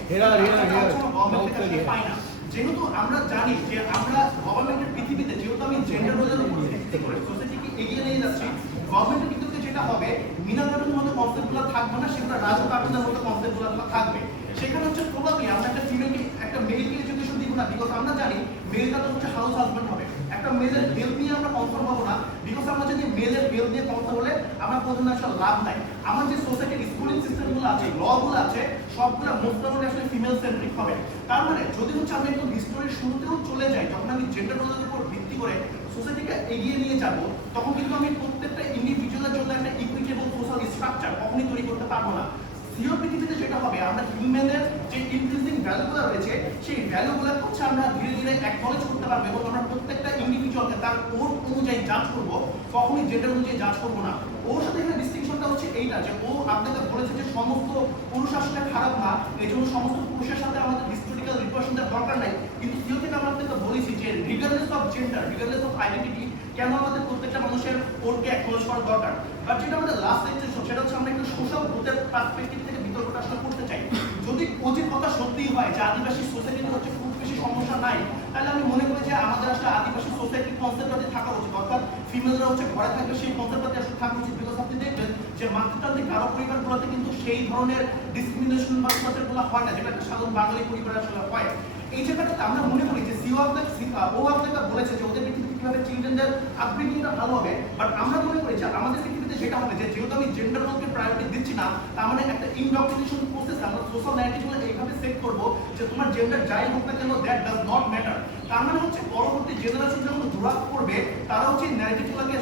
গভর্নমেন্ট থেকে পাই না। যেহেতু আমরা জানি যে আমরা গভর্নমেন্টের পৃথিবীতে যেহেতু আমি জেন্ডার রোলের উপর ভিত্তি করে সোসাইটিকে এগিয়ে নিয়ে যাচ্ছি, গভর্নমেন্টের ভিতরে যেটা হবে মিনা কার্টুনের মতো কনসেপ্টগুলো থাকবে না, সেগুলো রাজু কার্টুনের মতো কনসেপ্টগুলো থাকবে। সেখানে হচ্ছে প্রবাবলি আমরা একটা ফিমেলকে একটা মেলকে এডুকেশন দিব না, বিকজ আমরা জানি মেলটা তো হচ্ছে হাউস হাজবেন্ড হবে। একটা মেলের হেলথ নিয়ে আমরা কনসার্ন হবো না, বিকজ আমরা যদি মেলের হেলথ নিয়ে কনসার্ন হলে আমার কোনো আসলে লাভ নাই। আমার যে সোসাইটির স্কুলিং সিস্টেমগুলো আছে, লগুলো আছে, সবগুলো মোস্টলি আসলে ফিমেল সেন্ট্রিক হবে। তার মানে যদি হচ্ছে আমি একদম হিস্টোরির শুরুতেও চলে যাই, যখন আমি জেন্ডার রোলের উপর ভিত্তি করে সোসাইটিকে এগিয়ে নিয়ে যাব, তখন কিন্তু আমি প্রত্যেকটা ইন্ডিভিজুয়ালের জন্য একটা ইকুইটেবল সোশ্যাল স্ট্রাকচার কখনই তৈরি করতে পারবো না। সিও পৃথিবীতে যেটা হবে আমরা হিউম্যানের যে ইনক্রিজিং ভ্যালুগুলো রয়েছে সেই ভ্যালুগুলো হচ্ছে আমরা ধীরে ধীরে অ্যাকনলেজ করতে পারবো, এবং আমরা প্রত্যেকটা ইন্ডিভিজুয়ালকে তার ওর অনুযায়ী জাজ করবো, কখনই জেন্ডার অনুযায়ী জাজ করবো না। ওর সাথে এখানে ডিস্টিংশনটা হচ্ছে এইটা যে ও আপনাকে বলেছে যে সমস্ত পুরুষ আসলে খারাপ না, এই জন্য সমস্ত পুরুষের সাথে দরকার নাই, কিন্তু সিও থেকে আমরা আপনাকে বলেছি যে regardless of gender, regardless of identity কেন আমাদের প্রত্যেকটা মানুষের কোডকে অ্যাকনোলেজ করা দরকার। বাট যেটা আমাদের লাস্ট লেকচার সেটা হচ্ছে আমরা একটু সোশ্যাল গ্রোথের পার্সপেক্টিভ থেকে বিতর্কটা আসলে করতে চাই। যদি ওজির কথা সত্যিই হয় যে আদিবাসী সোসাইটিতে হচ্ছে খুব বেশি সমস্যা নাই, তাহলে আমি মনে করি যে আমাদের আসলে আদিবাসী সোসাইটির কনসেপ্টটাতে থাকা উচিত, অর্থাৎ ফিমেলরা হচ্ছে ঘরে থাকবে সেই কনসেপ্টটাতে আসলে থাকা উচিত। বিকজ আপনি দেখবেন যে মাতৃতান্ত্রিক কারো পরিবারগুলোতে কিন্তু সেই ধরনের ডিসক্রিমিনেশন বা অত্যাচারগুলো হয় না, যেটা একটা সাধারণ বাঙালি পরিবারে আসলে হয়। এই জায়গাটাতে আমরা মনে করি যে ও আপনাকে বলেছে যে ওদের পৃথিবীতে কিভাবে চিলড্রেনদের আপব্রিঙ্গিংটা ভালো হবে, বাট আমরা মনে করি যে আমাদের পৃথিবীতে যেটা হবে যে যেহেতু আমি জেন্ডার রোলকে প্রায়োরিটি দিচ্ছি না, তার মানে একটা ইনডক্ট্রিনেশন প্রসেস আমরা সোশ্যাল ন্যারেটিভগুলো এইভাবে সেট করবো যে তোমার জেন্ডার যাই হোক না কেন দ্যাট ডাজ নট ম্যাটার। তার মানে হচ্ছে পরবর্তী জেনারেশন যখন গ্রো আপ করবে তারা হচ্ছে ন্যারেটিভগুলোকে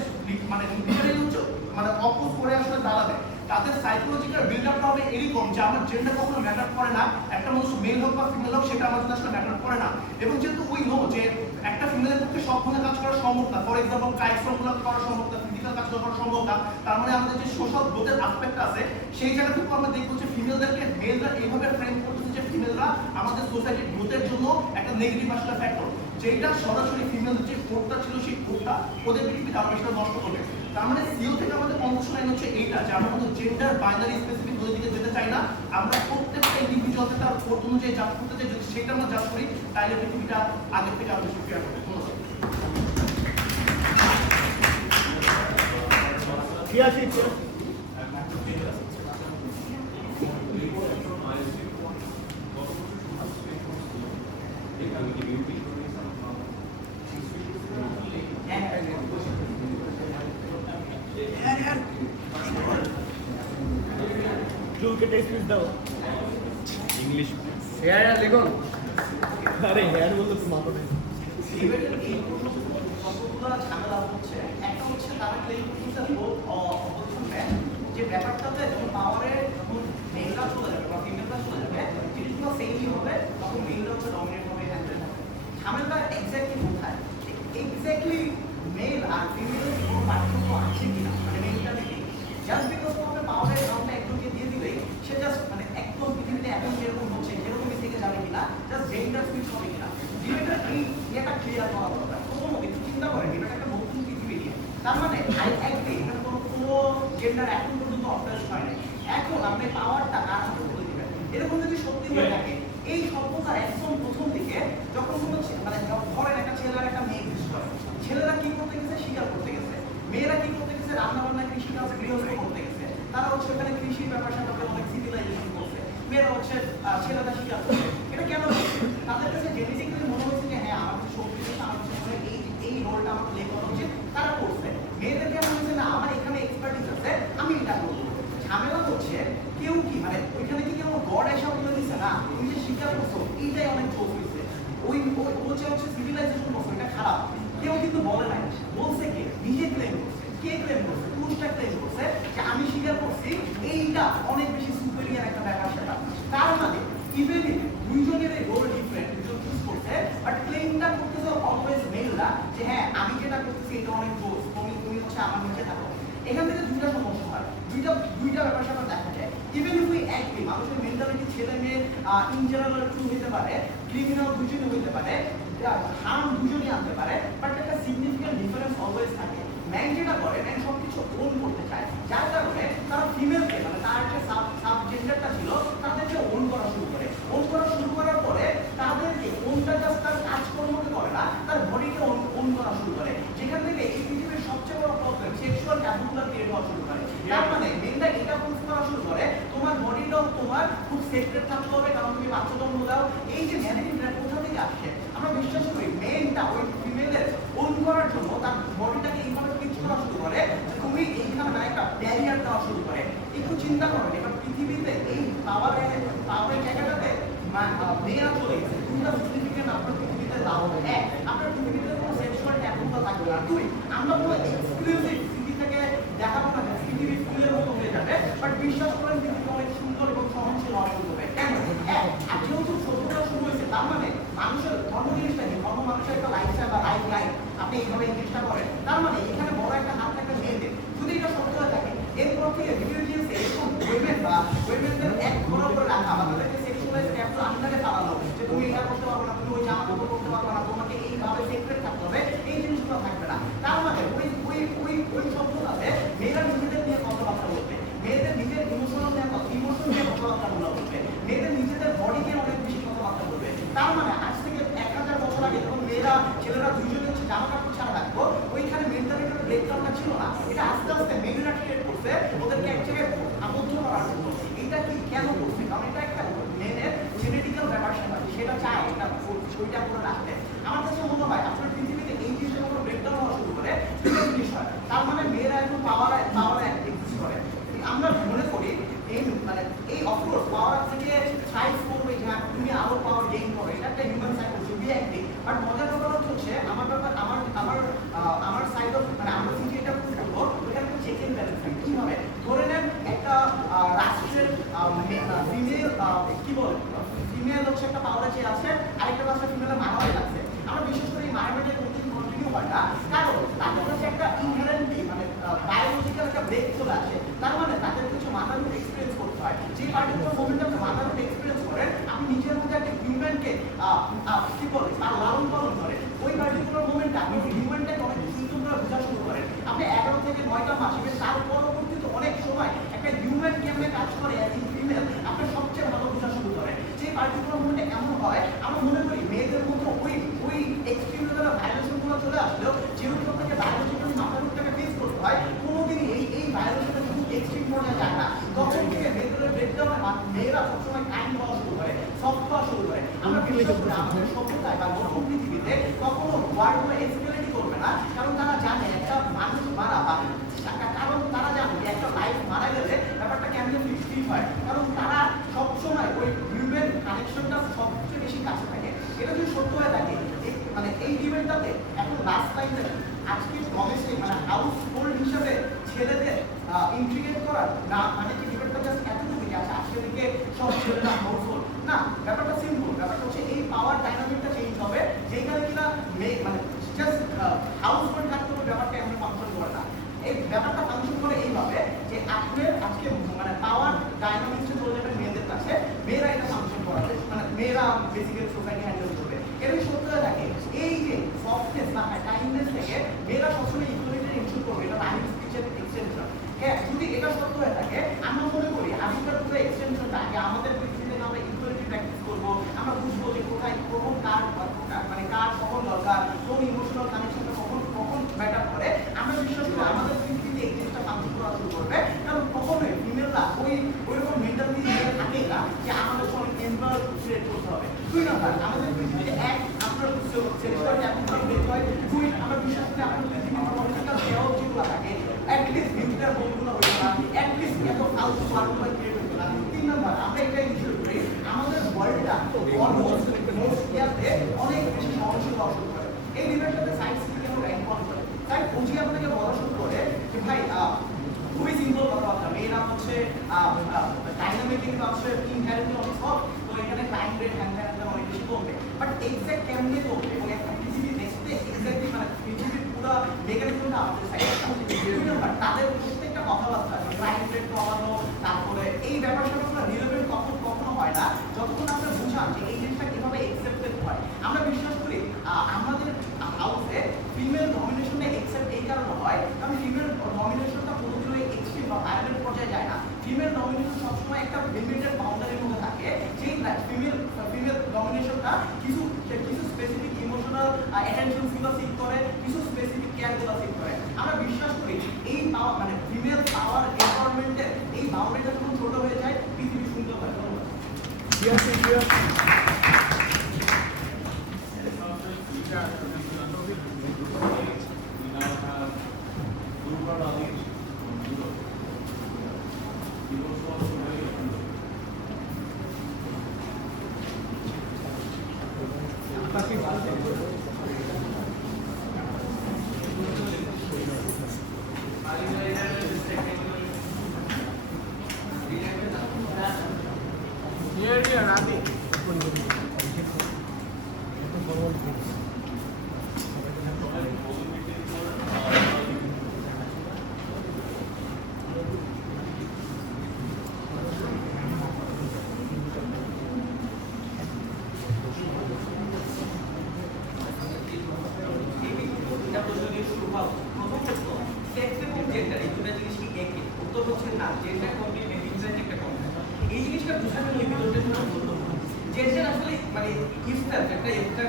মানে নিজেরাই হচ্ছে মানে অপোজ করে আসলে দাঁড়াবে। তাদের সাইকোলজিক্যাল বিল্ড আপটা হবে এরকম যে আমার জেন্ডার কখনো ম্যাটার করে না, একটা মানুষ মেল হোক বা ফিমেল হোক সেটা আমার জন্য আসলে ম্যাটার করে না। এবং যেহেতু উই নো যে একটা ফিমেলের পক্ষে সব ধরনের কাজ করা সম্ভব না, ফর এক্সাম্পল কাইট ফর্মগুলো করা সম্ভব না, ফিজিক্যাল কাজ করা সম্ভব না, তার মানে আমাদের যে সোশ্যাল গ্রোথের অ্যাসপেক্ট আছে সেই জায়গা থেকে আমরা দেখবো যে ফিমেলদেরকে মেলরা এইভাবে ফ্রেম করতেছে যে ফিমেলরা আমাদের সোসাইটির গ্রোথের জন্য একটা নেগেটিভ আসলে ফ্যাক্টর, যেটা সরাসরি ফিমেল যে কোডটা ছিল সেই কোডটা ওদের পৃথিবীতে আমরা সেটা নষ্ট করবে। তার মানে সিও থেকে আমাদের কনক্লুশন লাইন হচ্ছে এইটা যে আমরা কোনো জেন্ডার বাইনারি স্পেসিফিক ওদের দিকে যেতে চাই না, আমরা প্রত্যেকটা ইন্ডিভিজুয়ালকে তার কোড অনুযায়ী জাজ করতে চাই। যদি সেটা আমরা জাজ করি তাহলে পৃথিবীটা আগের থেকে আরো বেশি ফেয়ার হবে। ধন্যবাদ। চুলকে টেস্ট পিস দাও ইংলিশ হেয়ার দেখুন আরে হেয়ার বলতে তো মাথা নেই। ডিবেটের এই কতগুলো ঝামেলা হচ্ছে, একটা হচ্ছে তারা ক্লেম করতেছে অপোজিশন ম্যান যে ব্যাপারটাতে যখন পাওয়ারে যখন মেলরা চলে যাবে বা ফিমেলরা চলে যাবে জিনিসগুলো সেমই হবে, তখন মেলরা হচ্ছে ডমিনেট হবে হ্যান্ডেল হবে। ঝামেলাটা এক্স্যাক্টলি কোথায়? এক্স্যাক্টলি মেল আর ফিমেলের কোনো পার্থক্য আছে কিনা, মানে মেলটা থেকে জাস্ট বিকজ তোমাকে পাওয়ারের কাউন্টটা একজনকে দিয়ে দিলেই সে জাস্ট মানে একদম পৃথিবীতে এখন যেরকম হচ্ছে যেরকমই থেকে যাবে কিনা, জাস্ট জেন্ডার সুইচ হবে কিনা, ডিবেটার এই এটা ক্লিয়ার করা দরকার। প্রথমত একটু চিন্তা করেন এটা একটা নতুন পৃথিবী নিয়ে, তার মানে আই অ্যাগ্রি এটা কোনো জেন্ডার এখন পর্যন্ত অভ্যাস হয় নাই, এখন আপনি পাওয়ারটা কার হাতে তুলে দিবেন। এরকম যদি সত্যি হয়ে থাকে এই সভ্যতার একদম প্রথম দিকে যখন কোনো মানে ধরেন একটা ছেলে আর একটা মেয়ে বিশেষ করে, ছেলেরা কি করতে গেছে শিকার করতে গেছে, মেয়েরা কি করতে গেছে রান্না বান্না কৃষিকাজ গৃহস্থ করতে গেছে, তারা হচ্ছে ওখানে কৃষির ব্যাপার সাথে অনেক সিভিলাইজেশন করছে, মেয়েরা হচ্ছে ছেলেরা শিকার করছে। এটা কেন তাদের কাছে জেনেটিক্যালি মনে হচ্ছে যে হ্যাঁ আমার শক্তি আমার হচ্ছে এই রোলটা আমার প্লে করা উচিত, তারা করছে। মেয়েদেরকে মনে হচ্ছে না আমার এখানে এক্সপার্টিস আছে আমি এটা করবো। ঝামেলা হচ্ছে কেউ কি মানে ওইখানে কি কেউ গড এসে বলে দিচ্ছে না তুমি যে স্বীকার করছো এইটাই অনেক চোখ হয়েছে, ওই হচ্ছে সিভিলাইজেশন করছো এটা খারাপ, কেউ কিন্তু বলে নাই, বলছে কে নিজে ক্লেম করছে। কে ক্লেম করছে? পুরুষটা ক্লেম করছে যে আমি স্বীকার করছি এইটা অনেক বেশি সুপেরিয়ার একটা ব্যাপার সেটা। তার মানে ইভেন দুইজনের রোল ডিফারেন্ট, দুজন চুজ করছে বাট ক্লেমটা করতেছে অলওয়েজ মেলরা যে হ্যাঁ আমি যেটা করতেছি এটা অনেক জোস, তুমি হচ্ছে আমার নিচে থাকো। এখান থেকে দুইটা সমস্যা হয়, দুইটা ব্যাপার সাথে দেখা যায়। ইভেন ইফ উই অ্যাগ্রি মানুষের মেন্টালিটি ছেলে মেয়ে ইন জেনারেল টু হতে পারে, ক্রিমিনাল দুজনই হতে পারে, হার্ম দুজনই আনতে পারে, বাট একটা সিগনিফিক্যান্ট ডিফারেন্স অলওয়েজ থাকে। ম্যান যেটা করে ম্যান সবকিছু ওন করতে চায়, যার কারণে তারা ফিমেলকে মানে তার যে সাবজেন্ডারটা ছিল তাদেরকে ওন করা শুরু করে। ওন করা শুরু করার পরে তাদেরকে ওনটা জাস্ট তার কাজকর্মকে করে না, তার বডিকে ওন করা শুরু করে, যেখান থেকে এই পৃথিবীর সবচেয়ে বড় প্রবলেম সেক্সুয়াল ট্যাবুগুলো ক্রিয়েট হওয়া শুরু করে। তার মানে মেনটা এটা প্রুফ করা শুরু করে তোমার বডিটাও তোমার খুব সেক্রেট থাকতে হবে কারণ তুমি বাচ্চা জন্ম দাও। এই যে ন্যারেটিভটা কোথা থেকে আসছে? আমরা বিশ্বাস করি মেনটা ওই ফিমেলের ওন করার জন্য তার বডিটাকে এইভাবে ফিক্স করা শুরু করে যে তুমি এইখানে মানে একটা ব্যারিয়ার দেওয়া শুরু করে। একটু চিন্তা করবেন এবার পৃথিবীতে এই পাওয়ারের জায়গাটাতে মেয়েরা চলে গেছে, দুইটা সিগনিফিকেন্ট আপনার পৃথিবীতে দাও। এক, আপনার পৃথিবীতে কোনো সেক্সুয়াল ট্যাবুটা থাকবে না। দুই, আমরা কোনো এক্সক্লুসিভ পৃথিবী থেকে দেখাবো না যে পৃথিবী ফুলের মতো হয়ে যাবে, বাট বিশ্বাস করেন পৃথিবী অনেক সুন্দর এবং সহনশীল হওয়া শুরু হবে। কেন? এক, আর যেহেতু সভ্যতা শুরু হয়েছে তার মানে মানুষের ধর্ম জিনিসটা কি? ধর্ম মানুষের একটা লাইফস্টাইল বা লাইফ আপনি এইভাবে চেষ্টা করেন, তার মানে এখানে বড় একটা হাত একটা মেয়েদের যদি এটা সত্য হয়ে থাকে এরপর থেকে ভিডিও জিনিসে এরকম উইমেন বা উইমেনদের এক ঘোরা করে রাখা বা তাদেরকে সেক্সুয়ালাইজ ক্যাপসুল আন্ডারে চালানো যে তুমি এটা করতে পারবো না, তুমি ওইটা করে রাখতে আমার কাছে মনে হয় আপনার পৃথিবীতে এই জিনিসটা কোনো ব্রেকডাউন হওয়া শুরু করে দুটো জিনিস হয়। তার মানে মেয়েরা এখন পাওয়ার এক্সিস্ট করে। আমরা মনে করি এই অফকোর্স পাওয়ার থেকে সাইজ করবে যে তুমি আরো পাওয়ার গেইন করো, এটা একটা হিউম্যান সাইকোলজি বি একদিক। বাট মজার ব্যাপার হচ্ছে আমার সাইড অফ আমরা যদি এটা করবো ওটা একটা চেক এন্ড ব্যালেন্স কিভাবে ধরে নেন একটা রাষ্ট্রের ফিমেল কি বলে ফিমেল হচ্ছে একটা পাওয়ার যে আছে, আরেকটা রাষ্ট্রের ফিমেলের মারামারি লাগছে। আমরা বিশেষ করে এই মারামারিটা কন্টিনিউ হয় না, কারণ তাদের কাছে একটা ইনহেরেন্টলি বায়োলজিক্যাল একটা ব্রেক চলে আসে। তার মানে তাদের কিছু মাদারহুড এক্সপেরিয়েন্স করতে হয়। যে পার্টিকুলার মোমেন্টে আপনি মাদারহুড এক্সপেরিয়েন্স করেন, আপনি নিজের মধ্যে একটা হিউম্যানকে কি বলে তার লালন পালন করেন, ওই পার্টিকুলার মোমেন্টে আপনি হিউম্যানটাকে অনেক সুন্দর করে বোঝা শুরু করেন। আপনি 11 থেকে 9টা মাস তার পরবর্তীতে অনেক সময় একটা হিউম্যান কেমনে কাজ করে অ্যাজ ইন ফিমেল আপনি সবচেয়ে ভালো বোঝা শুরু করেন। যে পার্টিকুলার মোমেন্টে এমন হয় আমরা মনে করি মেয়েদের মধ্যে ওই এক্সট্রিম লেভেলের ভায়োলেশনগুলো চলে আসলেও যেহেতু আপনাকে বায়োলজিক্যালি মাথারুটটাকে ফেস করতে হয়, কোনোদিনই এই ভায়োলেশনের শুধু এক্সট্রিম পর্যায়ে যায় না। তখন থেকে মেয়েদের ব্রেকডাউনে মেয়েরা সবসময় কাইন্ড হওয়া শুরু করে, সফট হওয়া শুরু করে। আমরা বিশেষ করে আমাদের সভ্যতায় বা নতুন পৃথিবীতে কখনো ওয়ার্ডগুলো এক্সপ্লেনই করবে না, কারণ তারা জানে একটা মানুষ মারা বা কারণ তারা জানে একটা লাইফ মারা গেলে ব্যাপারটা কেমন ফিল হয়, কারণ তারা সবসময় ওই হিউম্যান কানেকশনটা সবচেয়ে বেশি কাছে থাকে। এটা যদি সত্য হয়ে থাকে এই ডিবেটটাতে এখন লাস্ট টাইমে আজকে ডোমেস্টিক হাউস হোল্ড হিসাবে ছেলেদের ইন্ট্রিগেট করার না কি ডিবেটটা জাস্ট এতটুকু যে আজকে দিকে সব ছেলেরা হাউস হোল্ড না, ব্যাপারটা সিম্পল। ব্যাপারটা হচ্ছে এই পাওয়ার ডাইনামিকটা চেঞ্জ হবে, যেখানে কিনা জাস্ট হাউস হোল্ড থাকতে হবে, ব্যাপারটা এমন ফাংশন করে না। এই ব্যাপারটা ফাংশন করে এইভাবে যে আপনার আজকে পাওয়ার ডাইনামিক্সে চলে যাবে মেয়েদের কাছে, মেয়েরা এটা ফাংশন করাবে, মেয়েরা বেসিক্যালি সোসাইটি হ্যান্ডেল করবে। এটাই সত্য হয়ে থাকে এই যে সফটনেস বা কাইন্ডনেস থেকে মেয়েরা সবসময় ইকুয়ালিটি ইনশিওর করবে, এটা রাইট স্পিচের এক্সটেনশন। হ্যাঁ, যদি এটা সত্য হয়ে থাকে আমরা মনে করি আবিষ্কার পুরো এক্সটেনশনটা আগে আমাদের পৃথিবীতে আমরা ইকুয়ালিটি প্র্যাকটিস করবো, আমরা বুঝবো যে কোথায় কোন কার কার কখন দরকার, কোন ইমোশনাল কানেকশনটা কখন ম্যাটার করে। আমরা বিশ্বাস করি আমাদের পৃথিবীতে এই জিনিসটা ফাংশন করা শুরু করবে, কারণ কখনোই ফিমেলরা ওইরকম মেন্টালি থাকে না যে আমাদের সঙ্গে এমপ্লয়ার ক্রিয়েট করতে হবে। 2 নাম্বার, আমাদের পৃথিবীতে আপনার সেক্সুয়ালিটি এখন বের হয়। 2, আমরা বিশ্বাস করি আপনার পৃথিবীতে পলিটিক্যাল দেওয়া যেগুলো থাকে অ্যাটলিস্ট বিউটিটার বলগুলো হইতো না, অ্যাটলিস্ট এত ফালতু ওয়ার্ডগুলো ক্রিয়েট হইতো না। 3 নাম্বার, আমরা এটা ইনশিওর করি আমাদের ওয়ার্ল্ডটা অলমোস্ট ইয়াতে অনেক বেশি সহনশীল হওয়া শুরু করে। এই ডিবেটটাতে সায়েন্স কেন র্যাঙ্ক অন করে, তাই বুঝি আপনাকে বলা শুরু করে যে ভাই খুবই সিম্পল কথা, মেয়েরা হচ্ছে ডাইনামিক হচ্ছে ইনহেরেন্টলি অনেক সফট, তো এখানে ক্রাইম রেট হ্যান্ড অনেক বেশি কমবে। বাট এক্সাক্ট কেমনে কমবে এবং একটা পৃথিবী দেখতে এক্স্যাক্টলি পৃথিবীর পুরো মেকানিজমটা আমাদের সাইডে তাদের প্রত্যেকটা কথাবার্তা ক্রাইম রেট কমানো, তারপরে এই ব্যাপার স্যাপারগুলো রিলেভেন্ট কখনো হয় না যতক্ষণ আপনারা বুঝান যে এই জিনিসটা কিভাবে একসেপ্টেড হয়। আমরা বিশ্বাস করি আমাদের হাউসে ফিমেল ডমিনেশনে একসেপ্ট এই কারণে হয় কারণ ফিমেল ডমিনেশনটা কোনোদিনও এক্সট্রিম বা ভায়োলেন্ট পর্যায়ে যায় না। ফিমেল ডমিনেশন সবসময় একটা লিমিটেড বাউন্ডারির মধ্যে থাকে, যেই ফিমেল ডমিনেশনটা কিছু স্পেসিফিক ইমোশনাল অ্যাটেনশন গুলো সিক করে, কিছু স্পেসিফিক কেয়ার গুলো সিক করে। আমরা বিশ্বাস করি এই পাওয়ার ফিমেল পাওয়ার এনভায়রনমেন্টের এই বাউন্ডারিটা যখন ছোট হয়ে যায় পৃথিবী সুন্দর হয়। এই জিনিসটা বোঝানোর ভিতরে জেন্ডার আসলে একটা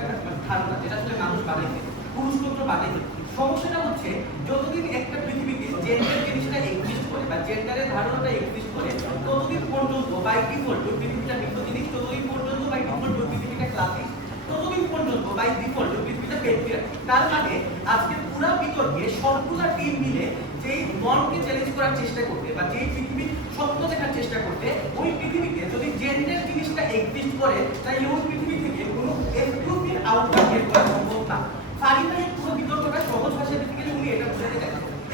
ধারণা যেটা আসলে মানুষ বানাইছে, পুরুষতন্ত্র বানাইছে। সমস্যাটা হচ্ছে যতদিন একটা পৃথিবীতে জেন্ডার জিনিসটা এক্সিস্ট করে বা জেন্ডারের ধারণাটা এক্সিস্ট করে ততদিন পর্যন্ত বাই ডিফল্ট ওই পৃথিবীটা মিশ্র জিনিস, ততদিন পর্যন্ত বাই ডিফল্ট ওই পৃথিবীটা ক্লাসিক। তো বাই ডিফল্ট পৃথিবীতে পেট্রিয়ার্কি। তার মানে আজকে পুরো বিতর্কে সবগুলা টিম মিলে যেই বন্ডকে চ্যালেঞ্জ করার চেষ্টা করবে বা যেই পৃথিবীর সত্য দেখার চেষ্টা করবে, ওই পৃথিবীতে যদি জেন্ডার জিনিসটা এক্সিস্ট করে তাহলে ওই পৃথিবী থেকে কোনো এক্সক্লুসিভ আউটকাম বের করা সম্ভব না। ফারিনের পুরো বিতর্কটা সহজ ভাষায় থেকে উনি এটা বুঝাতে চান।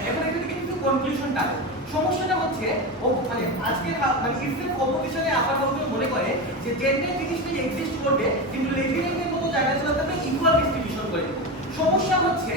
এখন এখান থেকে কিন্তু কনক্লুশনটা সমস্যাটা হচ্ছে ও মানে আজকে মানে ইসলাম অপোজিশনে আপাতত মনে করে যে জেন্ডার জিনিসটা এক্সিস্ট করবে কিন্তু লেভিনেটের মতো জায়গাগুলোতে আমরা ইকুয়াল ডিস্ট্রিবিউশন করে দেব। সমস্যা হচ্ছে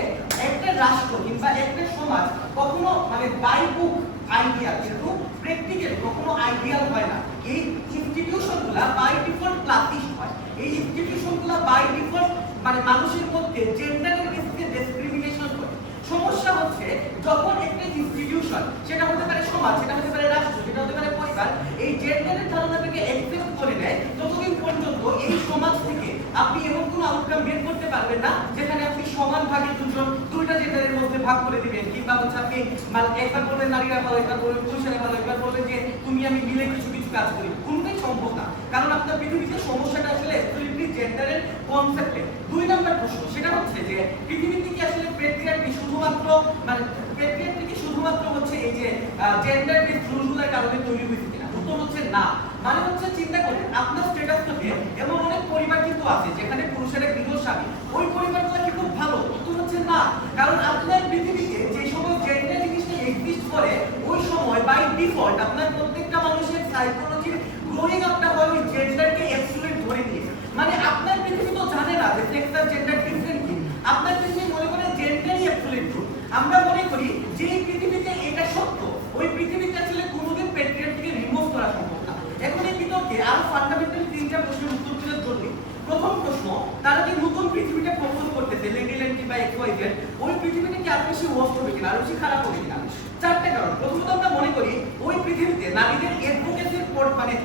একটা রাষ্ট্র কিংবা একটা সমাজ কখনো মানে বাই বুক আইডিয়াল কিন্তু প্র্যাকটিক্যাল কখনো আইডিয়াল হয় না। এই ইনস্টিটিউশনগুলো বাই ডিফল্ট ক্লাসিস্ট হয়। এই ইনস্টিটিউশনগুলো বাই ডিফল্ট মানে মানুষের মধ্যে জেন্ডারের বেসিসে ডিসক্রিমিনেশন করে। সমস্যা হচ্ছে যখন একটা ইনস্টিটিউশন, সেটা হতে পারে সমাজ, সেটা হতে পারে রাষ্ট্র, সেটা হতে পারে পরিবার, এই জেন্ডারের ধারণাটাকে অ্যাকসেপ্ট করে নেয়, ততদিন পর্যন্ত এই সমাজ থেকে আপনি এমন কোনো আউটকাম বের করতে পারবেন না যেখানে আপনি সমান ভাগে দুইটা জেন্ডারের মধ্যে ভাগ করে দিবেন, কিংবা হচ্ছে আপনি একবার বলবেন নারীরা ভালো, একবার বলবেন পুরুষেরা ভালো, একবার বলবেন যে তুমি আমি মিলে কিছু কিছু কাজ করি। কোনটাই সম্ভব না, কারণ আপনার পৃথিবীতে সমস্যাটা আসলে অ্যাকচুয়ালি জেন্ডারের কনসেপ্টে। 2 নম্বর প্রশ্ন সেটা হচ্ছে যে পৃথিবীতে কি আসলে প্যাট্রিয়ার্কি শুধুমাত্র মানে প্যাট্রিয়ার্কি শুধুমাত্র হচ্ছে এই যে জেন্ডার বেসড রুলগুলোর কারণে তৈরি হয়েছে কিনা? উত্তর হচ্ছে না। মানে হচ্ছে চিন্তা করেন আপনার স্ট্যাটাস থেকে এমন অনেক পরিবার কিন্তু আছে যেখানে পুরুষের গৃহ স্বামী, ওই পরিবারগুলো কি খুব ভালো? উত্তর হচ্ছে না, কারণ আপনার পৃথিবীতে যে সময় জেন্ডার জিনিসটা এক্সিস্ট করে ওই সময় বাই ডিফল্ট আপনার প্রত্যেকটা মানুষের সাইকোলজির গ্রোইং আপটা হয় ওই জেন্ডারকে অ্যাবসলিউট ধরে নিয়ে। মানে আপনার পৃথিবী তো জানে না যে সেক্স আর জেন্ডার ডিফারেন্ট কি। আপনার পৃথিবী মনে করে জেন্ডারই অ্যাবসলিউট ট্রু। আমরা মনে করি যে এই পৃথিবীতে এটা সত্য, ওই পৃথিবীতে আসলে কোনোদিন প্যাট্রিয়ার্কিকে রিমুভ করা সম্ভব না। এখন এই বিতর্কে আরো ফান্ডামেন্টাল 3টা প্রশ্নের উত্তর দেওয়ার জন্য প্রথম প্রশ্ন, তারা যে নতুন পৃথিবীটা প্রপোজ করতেছে লেডিল্যান্ড কিংবা এক্সওয়াইজেড, ওই পৃথিবীটা কি আরো বেশি ওয়ার্স্ট হবে কিনা, আরো বেশি খারাপ হবে কিনা? 4টা কারণ। প্রথমত আমরা মনে করি ওই পৃথিবীতে নারীদের অ্যাডভোকেসির মানে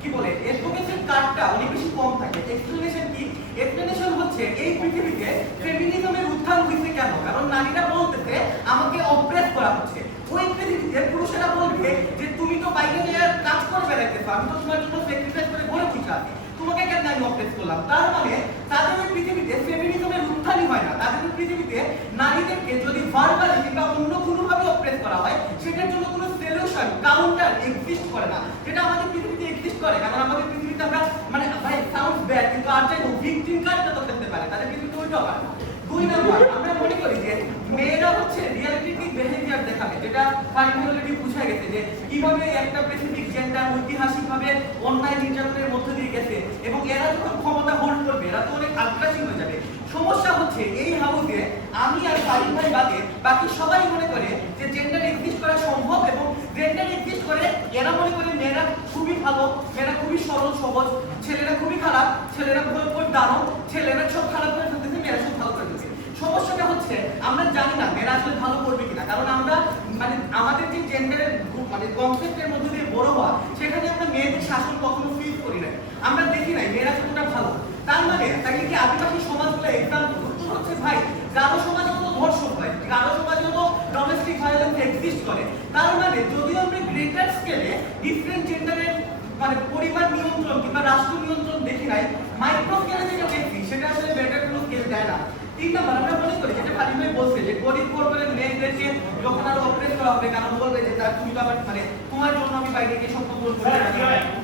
কি বলে অ্যাডভোকেসির কার্ডটা অনেক বেশি কম থাকে। এক্সপ্লেনেশন কি? এক্সপ্লেনেশন হচ্ছে এই পৃথিবীতে ফেমিনিজমের উত্থান হইছে কেন? কারণ নারীরা বলতেছে আমাকে অপ্রেস করা হচ্ছে। ওই পৃথিবীতে পুরুষেরা বলবে যে তুমি তো বাইরে গিয়ে কাজ করে বেড়াইতেছো, আমি তো তোমার জন্য স্যাক্রিফাইস করে ঘরে বসে আছি, তোমাকে কেন আমি অপ্রেস করলাম? তার মানে তাদের ওই পৃথিবীতে ফেমিনিজমের উত্থানই হয় না। তাদের ওই পৃথিবীতে নারীদেরকে যদি ভার্বালি কিংবা অন্য কোনোভাবে অপ্রেস করা হয় সেটার জন্য কোনো সলিউশন কাউন্টার এক্সিস্ট করে না, যেটা আমাদের পৃথিবীতে এক্সিস্ট করে। কারণ আমাদের পৃথিবীতে আমরা মানে ভাই সাউন্ড ব্যাড কিন্তু আর চাই ভিকটিম কার্ডটা তো করতে পারে, তাদের পৃথিবীতে ওইটাও পারে না। 2 নম্বর, আমরা মনে করি যে মেয়েরা হচ্ছে রিয়ালিস্টিক বিহেভিয়ার দেখাবে, যেটা ফাইনালি বুঝা গেছে যে কিভাবে একটা স্পেসিফিক জেন্ডার ঐতিহাসিকভাবে অন্যায় নির্যাতনের মধ্য দিয়ে গেছে এবং এরা যখন ক্ষমতা হোল্ড করবে এরা তো অনেক আগ্রাসী হয়ে যাবে। সমস্যা হচ্ছে এই হাউসে আমি আর ফারিন ভাই বাদে বাকি সবাই মনে করে যে জেন্ডার এক্সিস্ট করা সম্ভব এবং জেন্ডার এক্সিস্ট করে এরা মনে করে মেয়েরা খুবই ভালো, মেয়েরা খুবই সরল সহজ, ছেলেরা খুবই খারাপ, ছেলেরা ভয়ঙ্কর দানব, ছেলেরা সব খারাপ করে ফেলতেছে, মেয়েরা সব ভালো করে ফেলতেছে। সমস্যাটা হচ্ছে আমরা জানি না মেয়েরা আসলে ভালো করবে কিনা, কারণ আমরা মানে আমাদের যে জেন্ডারের মানে কনসেপ্টের মধ্যে দিয়ে বড় হওয়া, সেখানে আমরা মেয়েদের শাসন কখনো ফিল করি নাই, আমরা দেখি নাই মেয়েরা কতটা ভালো। তার মানে তাকে কি আদিবাসী সমাজগুলো এক্সাম্পল? উত্তর হচ্ছে ভাই গারো সমাজে তো ধর্ষণ হয়, গারো সমাজে তো ডোমেস্টিক ভায়োলেন্স এক্সিস্ট করে। তার মানে যদিও আমরা গ্রেটার স্কেলে ডিফারেন্ট জেন্ডারের মানে পরিবার নিয়ন্ত্রণ কিংবা রাষ্ট্র নিয়ন্ত্রণ দেখি নাই, মাইক্রো স্কেলে যেটা দেখি সেটা আসলে বেটার কোনো স্কেল দেয় না। 3 নম্বর, আমরা মনে করি যেটা ফারিন ভাই বলছে যে গরিব পরিবারের মেয়েদেরকে যখন আরো অপারেট করা হবে, কারণ বলবে যে তার তুমি তো আবার মানে তোমার জন্য আমি বাইরে গিয়ে সব পূরণ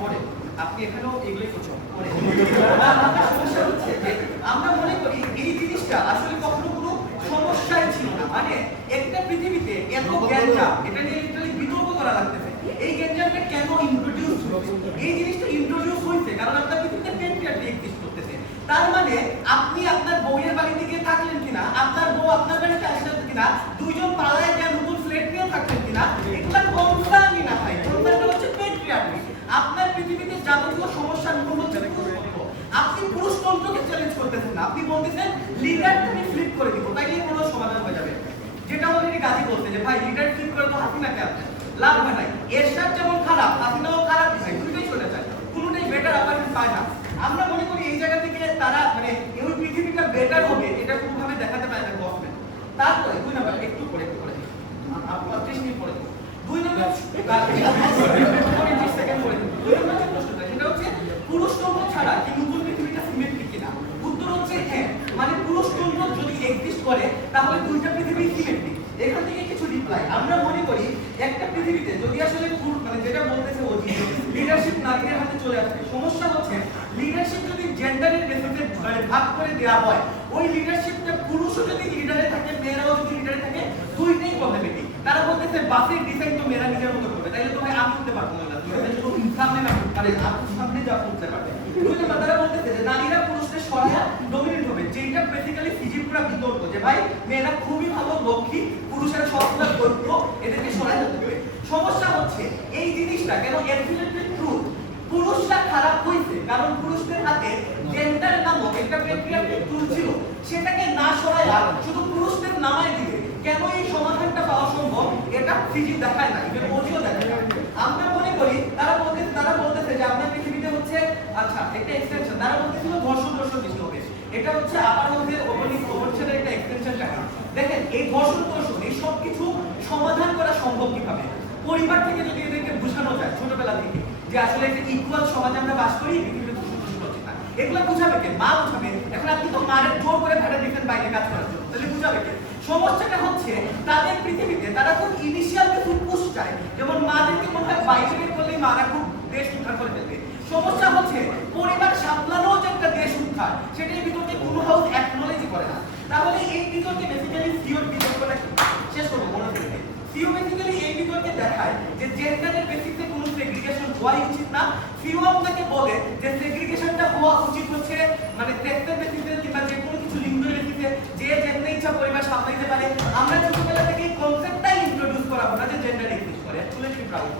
করে আপনি এখানেও এগুলোই করছো করে। সমস্যা হচ্ছে যে আমরা মনে করি এই জিনিসটা আসলে কখনো কোনো সমস্যাই ছিল না। মানে একটা পৃথিবীতে এত গ্যাঞ্জাম, এটা নিয়ে লিটারালি বিতর্ক করা লাগতেছে। এই গ্যাঞ্জামটা কেন ইন্ট্রোডিউস হয়েছে? এই জিনিসটা ইন্ট্রোডিউস হয়েছে কারণ আপনার পৃথিবীতে প্যাট্রিয়ার্কি এক্সিস্ট করতেছে। তার মানে আপনি আপনার বউয়ের বাড়িতে গিয়ে থাকলেন কিনা, আপনার বউ আপনার বাড়িতে আসলেন কিনা, দুইজন পালায় গিয়ে নতুন ফ্ল্যাট নিয়ে থাকলেন কিনা, এগুলা কনসার্নই না ভাই। কনসার্নটা হচ্ছে প্যাট্রিয়ার্কি। আপনার পৃথিবীতে যাবতীয় সমস্যার মূল হচ্ছে আপনি পুরুষতন্ত্রকে চ্যালেঞ্জ করতেছেন না, আপনি বলতেছেন লিডারটা আমি ফ্লিপ করে দিব, তাইলে কোনো সমাধান হয়ে যাবে। যেটা অলরেডি গাজী বলতে যে ভাই লিডার ফ্লিপ করে তো হাসিনাকে আসছে লাভ হয় নাই। এরশাদ যেমন খারাপ, হাসিনাও খারাপ, ভাই দুইটাই চলে যায়, কোনোটাই বেটার আপনার পায় না। আমরা মনে করি এই জায়গা থেকে তারা মানে এই পৃথিবীটা বেটার হবে এটা কোনোভাবে দেখাতে পারে না গভর্নমেন্ট। তারপরে 2 নম্বর, একটু করে 35 মিনিট পরে 2 নম্বর 30 সেকেন্ড পরে 2 নম্বর প্রশ্নটা সেটা হচ্ছে পুরুষতন্ত্র ছাড়া কি নতুন পৃথিবীটা সিমেট্রিক কিনা? উত্তর হচ্ছে হ্যাঁ। মানে আমরা মনে করি একটা পৃথিবীতে যদি আসলে মানে যেটা বলতেছে ওজি লিডারশিপ নারীদের হাতে চলে আসবে, সমস্যা হচ্ছে লিডারশিপ যদি জেন্ডারের বেসিসে মানে ভাগ করে দেওয়া হয়, ওই লিডারশিপটা পুরুষও যদি লিডারে থাকে মেয়েরাও যদি লিডারে থাকে, দুইটাই প্রবলেমেটিক। তারা বলতেছে বাসের ডিজাইন তো মেয়েরা নিজের মতো করবে, তাইলে তো ভাই আমি করতে পারবো না, সামনে না মানে সামনে যা করতে পারবে। তারা বলতেছে যে নারীরা পুরুষদের সহায়া ডমিনেট হবে, যেটা বেসিক্যালি ফিজিক্যাল বিতর্ক যে ভাই মেয়েরা খুবই ভালো লক্ষ্মী, পুরুষেরা সবগুলা দৈত্য, এদেরকে সরাই দিতে হবে। সমস্যা হচ্ছে এই জিনিসটা কেন অ্যাবসলিউটলি ট্রু, পুরুষরা খারাপ হইছে কারণ পুরুষদের হাতে জেন্ডার নামক একটা পেট্রিয়ার্কিক টুল ছিল, সেটাকে না সরাইয়া শুধু পুরুষদের নামায় দিবে। কেন এই সমাধানটা পাওয়া সম্ভব এটা ফিজিক দেখায় না, এটা ওজিও দেখায় না। আমরা মনে করি তারা বলতেছে যে আপনার পৃথিবীতে হচ্ছে আচ্ছা একটা এক্সটেনশন, তারা বলতেছিল ধর্ষণ বেশি হবে, এটা হচ্ছে আপার মধ্যে ওপরছেদের একটা এক্সটেনশন টাকা। দেখেন এই ধর্ষণ এই সব কিছু সমাধান করা সম্ভব কিভাবে? পরিবার থেকে যদি এদেরকে বোঝানো যায় ছোটবেলা থেকে যে আসলে একটা ইকুয়াল সমাজে আমরা বাস করি, পৃথিবীতে ধর্ষণ হচ্ছে না, এগুলা বুঝাবে কে? মা বুঝাবে। এখন আপনি তো মায়ের জোর করে ভেড়া দিচ্ছেন বাইরে কাজ করার জন্য, তাহলে বুঝাবে কে? সমস্যাটা হচ্ছে তাদের পৃথিবীতে তারা খুব ইনিশিয়াল কিছু পুশ চায়, যেমন মাদেরকে মনে হয় বাইরে বের করলেই মারা খুব দেশ উদ্ধার করে ফেলবে। সমস্যা হচ্ছে পরিবার সামলানো যে একটা দেশ উদ্ধার, সেটার ভিতরে কোনো হাউস অ্যাকনোলেজ করে না। তাহলে এই বিতর্কে বেসিক্যালি সিওর বিতর্কটা কি? শেষ করবো মনে করবে সিও বেসিক্যালি এই বিতর্কে দেখায় যে জেন্ডারের বেসিসে কোনো সেগ্রিগেশন হওয়াই উচিত না। সিও আপনাকে বলে যে সেগ্রিগেশনটা হওয়া উচিত হচ্ছে মানে সেক্সের বেসিসে কিংবা যে কোনো কিছু লিঙ্গের বেসিসে, যে যেমনি ইচ্ছা পরিবার সামলাইতে পারে। আমরা ছোটবেলা থেকে এই কনসেপ্টটাই ইন্ট্রোডিউস করাবো না যে জেন্ডার এক্সিস্ট করে, অ্যাকচুয়ালি প্রাউড।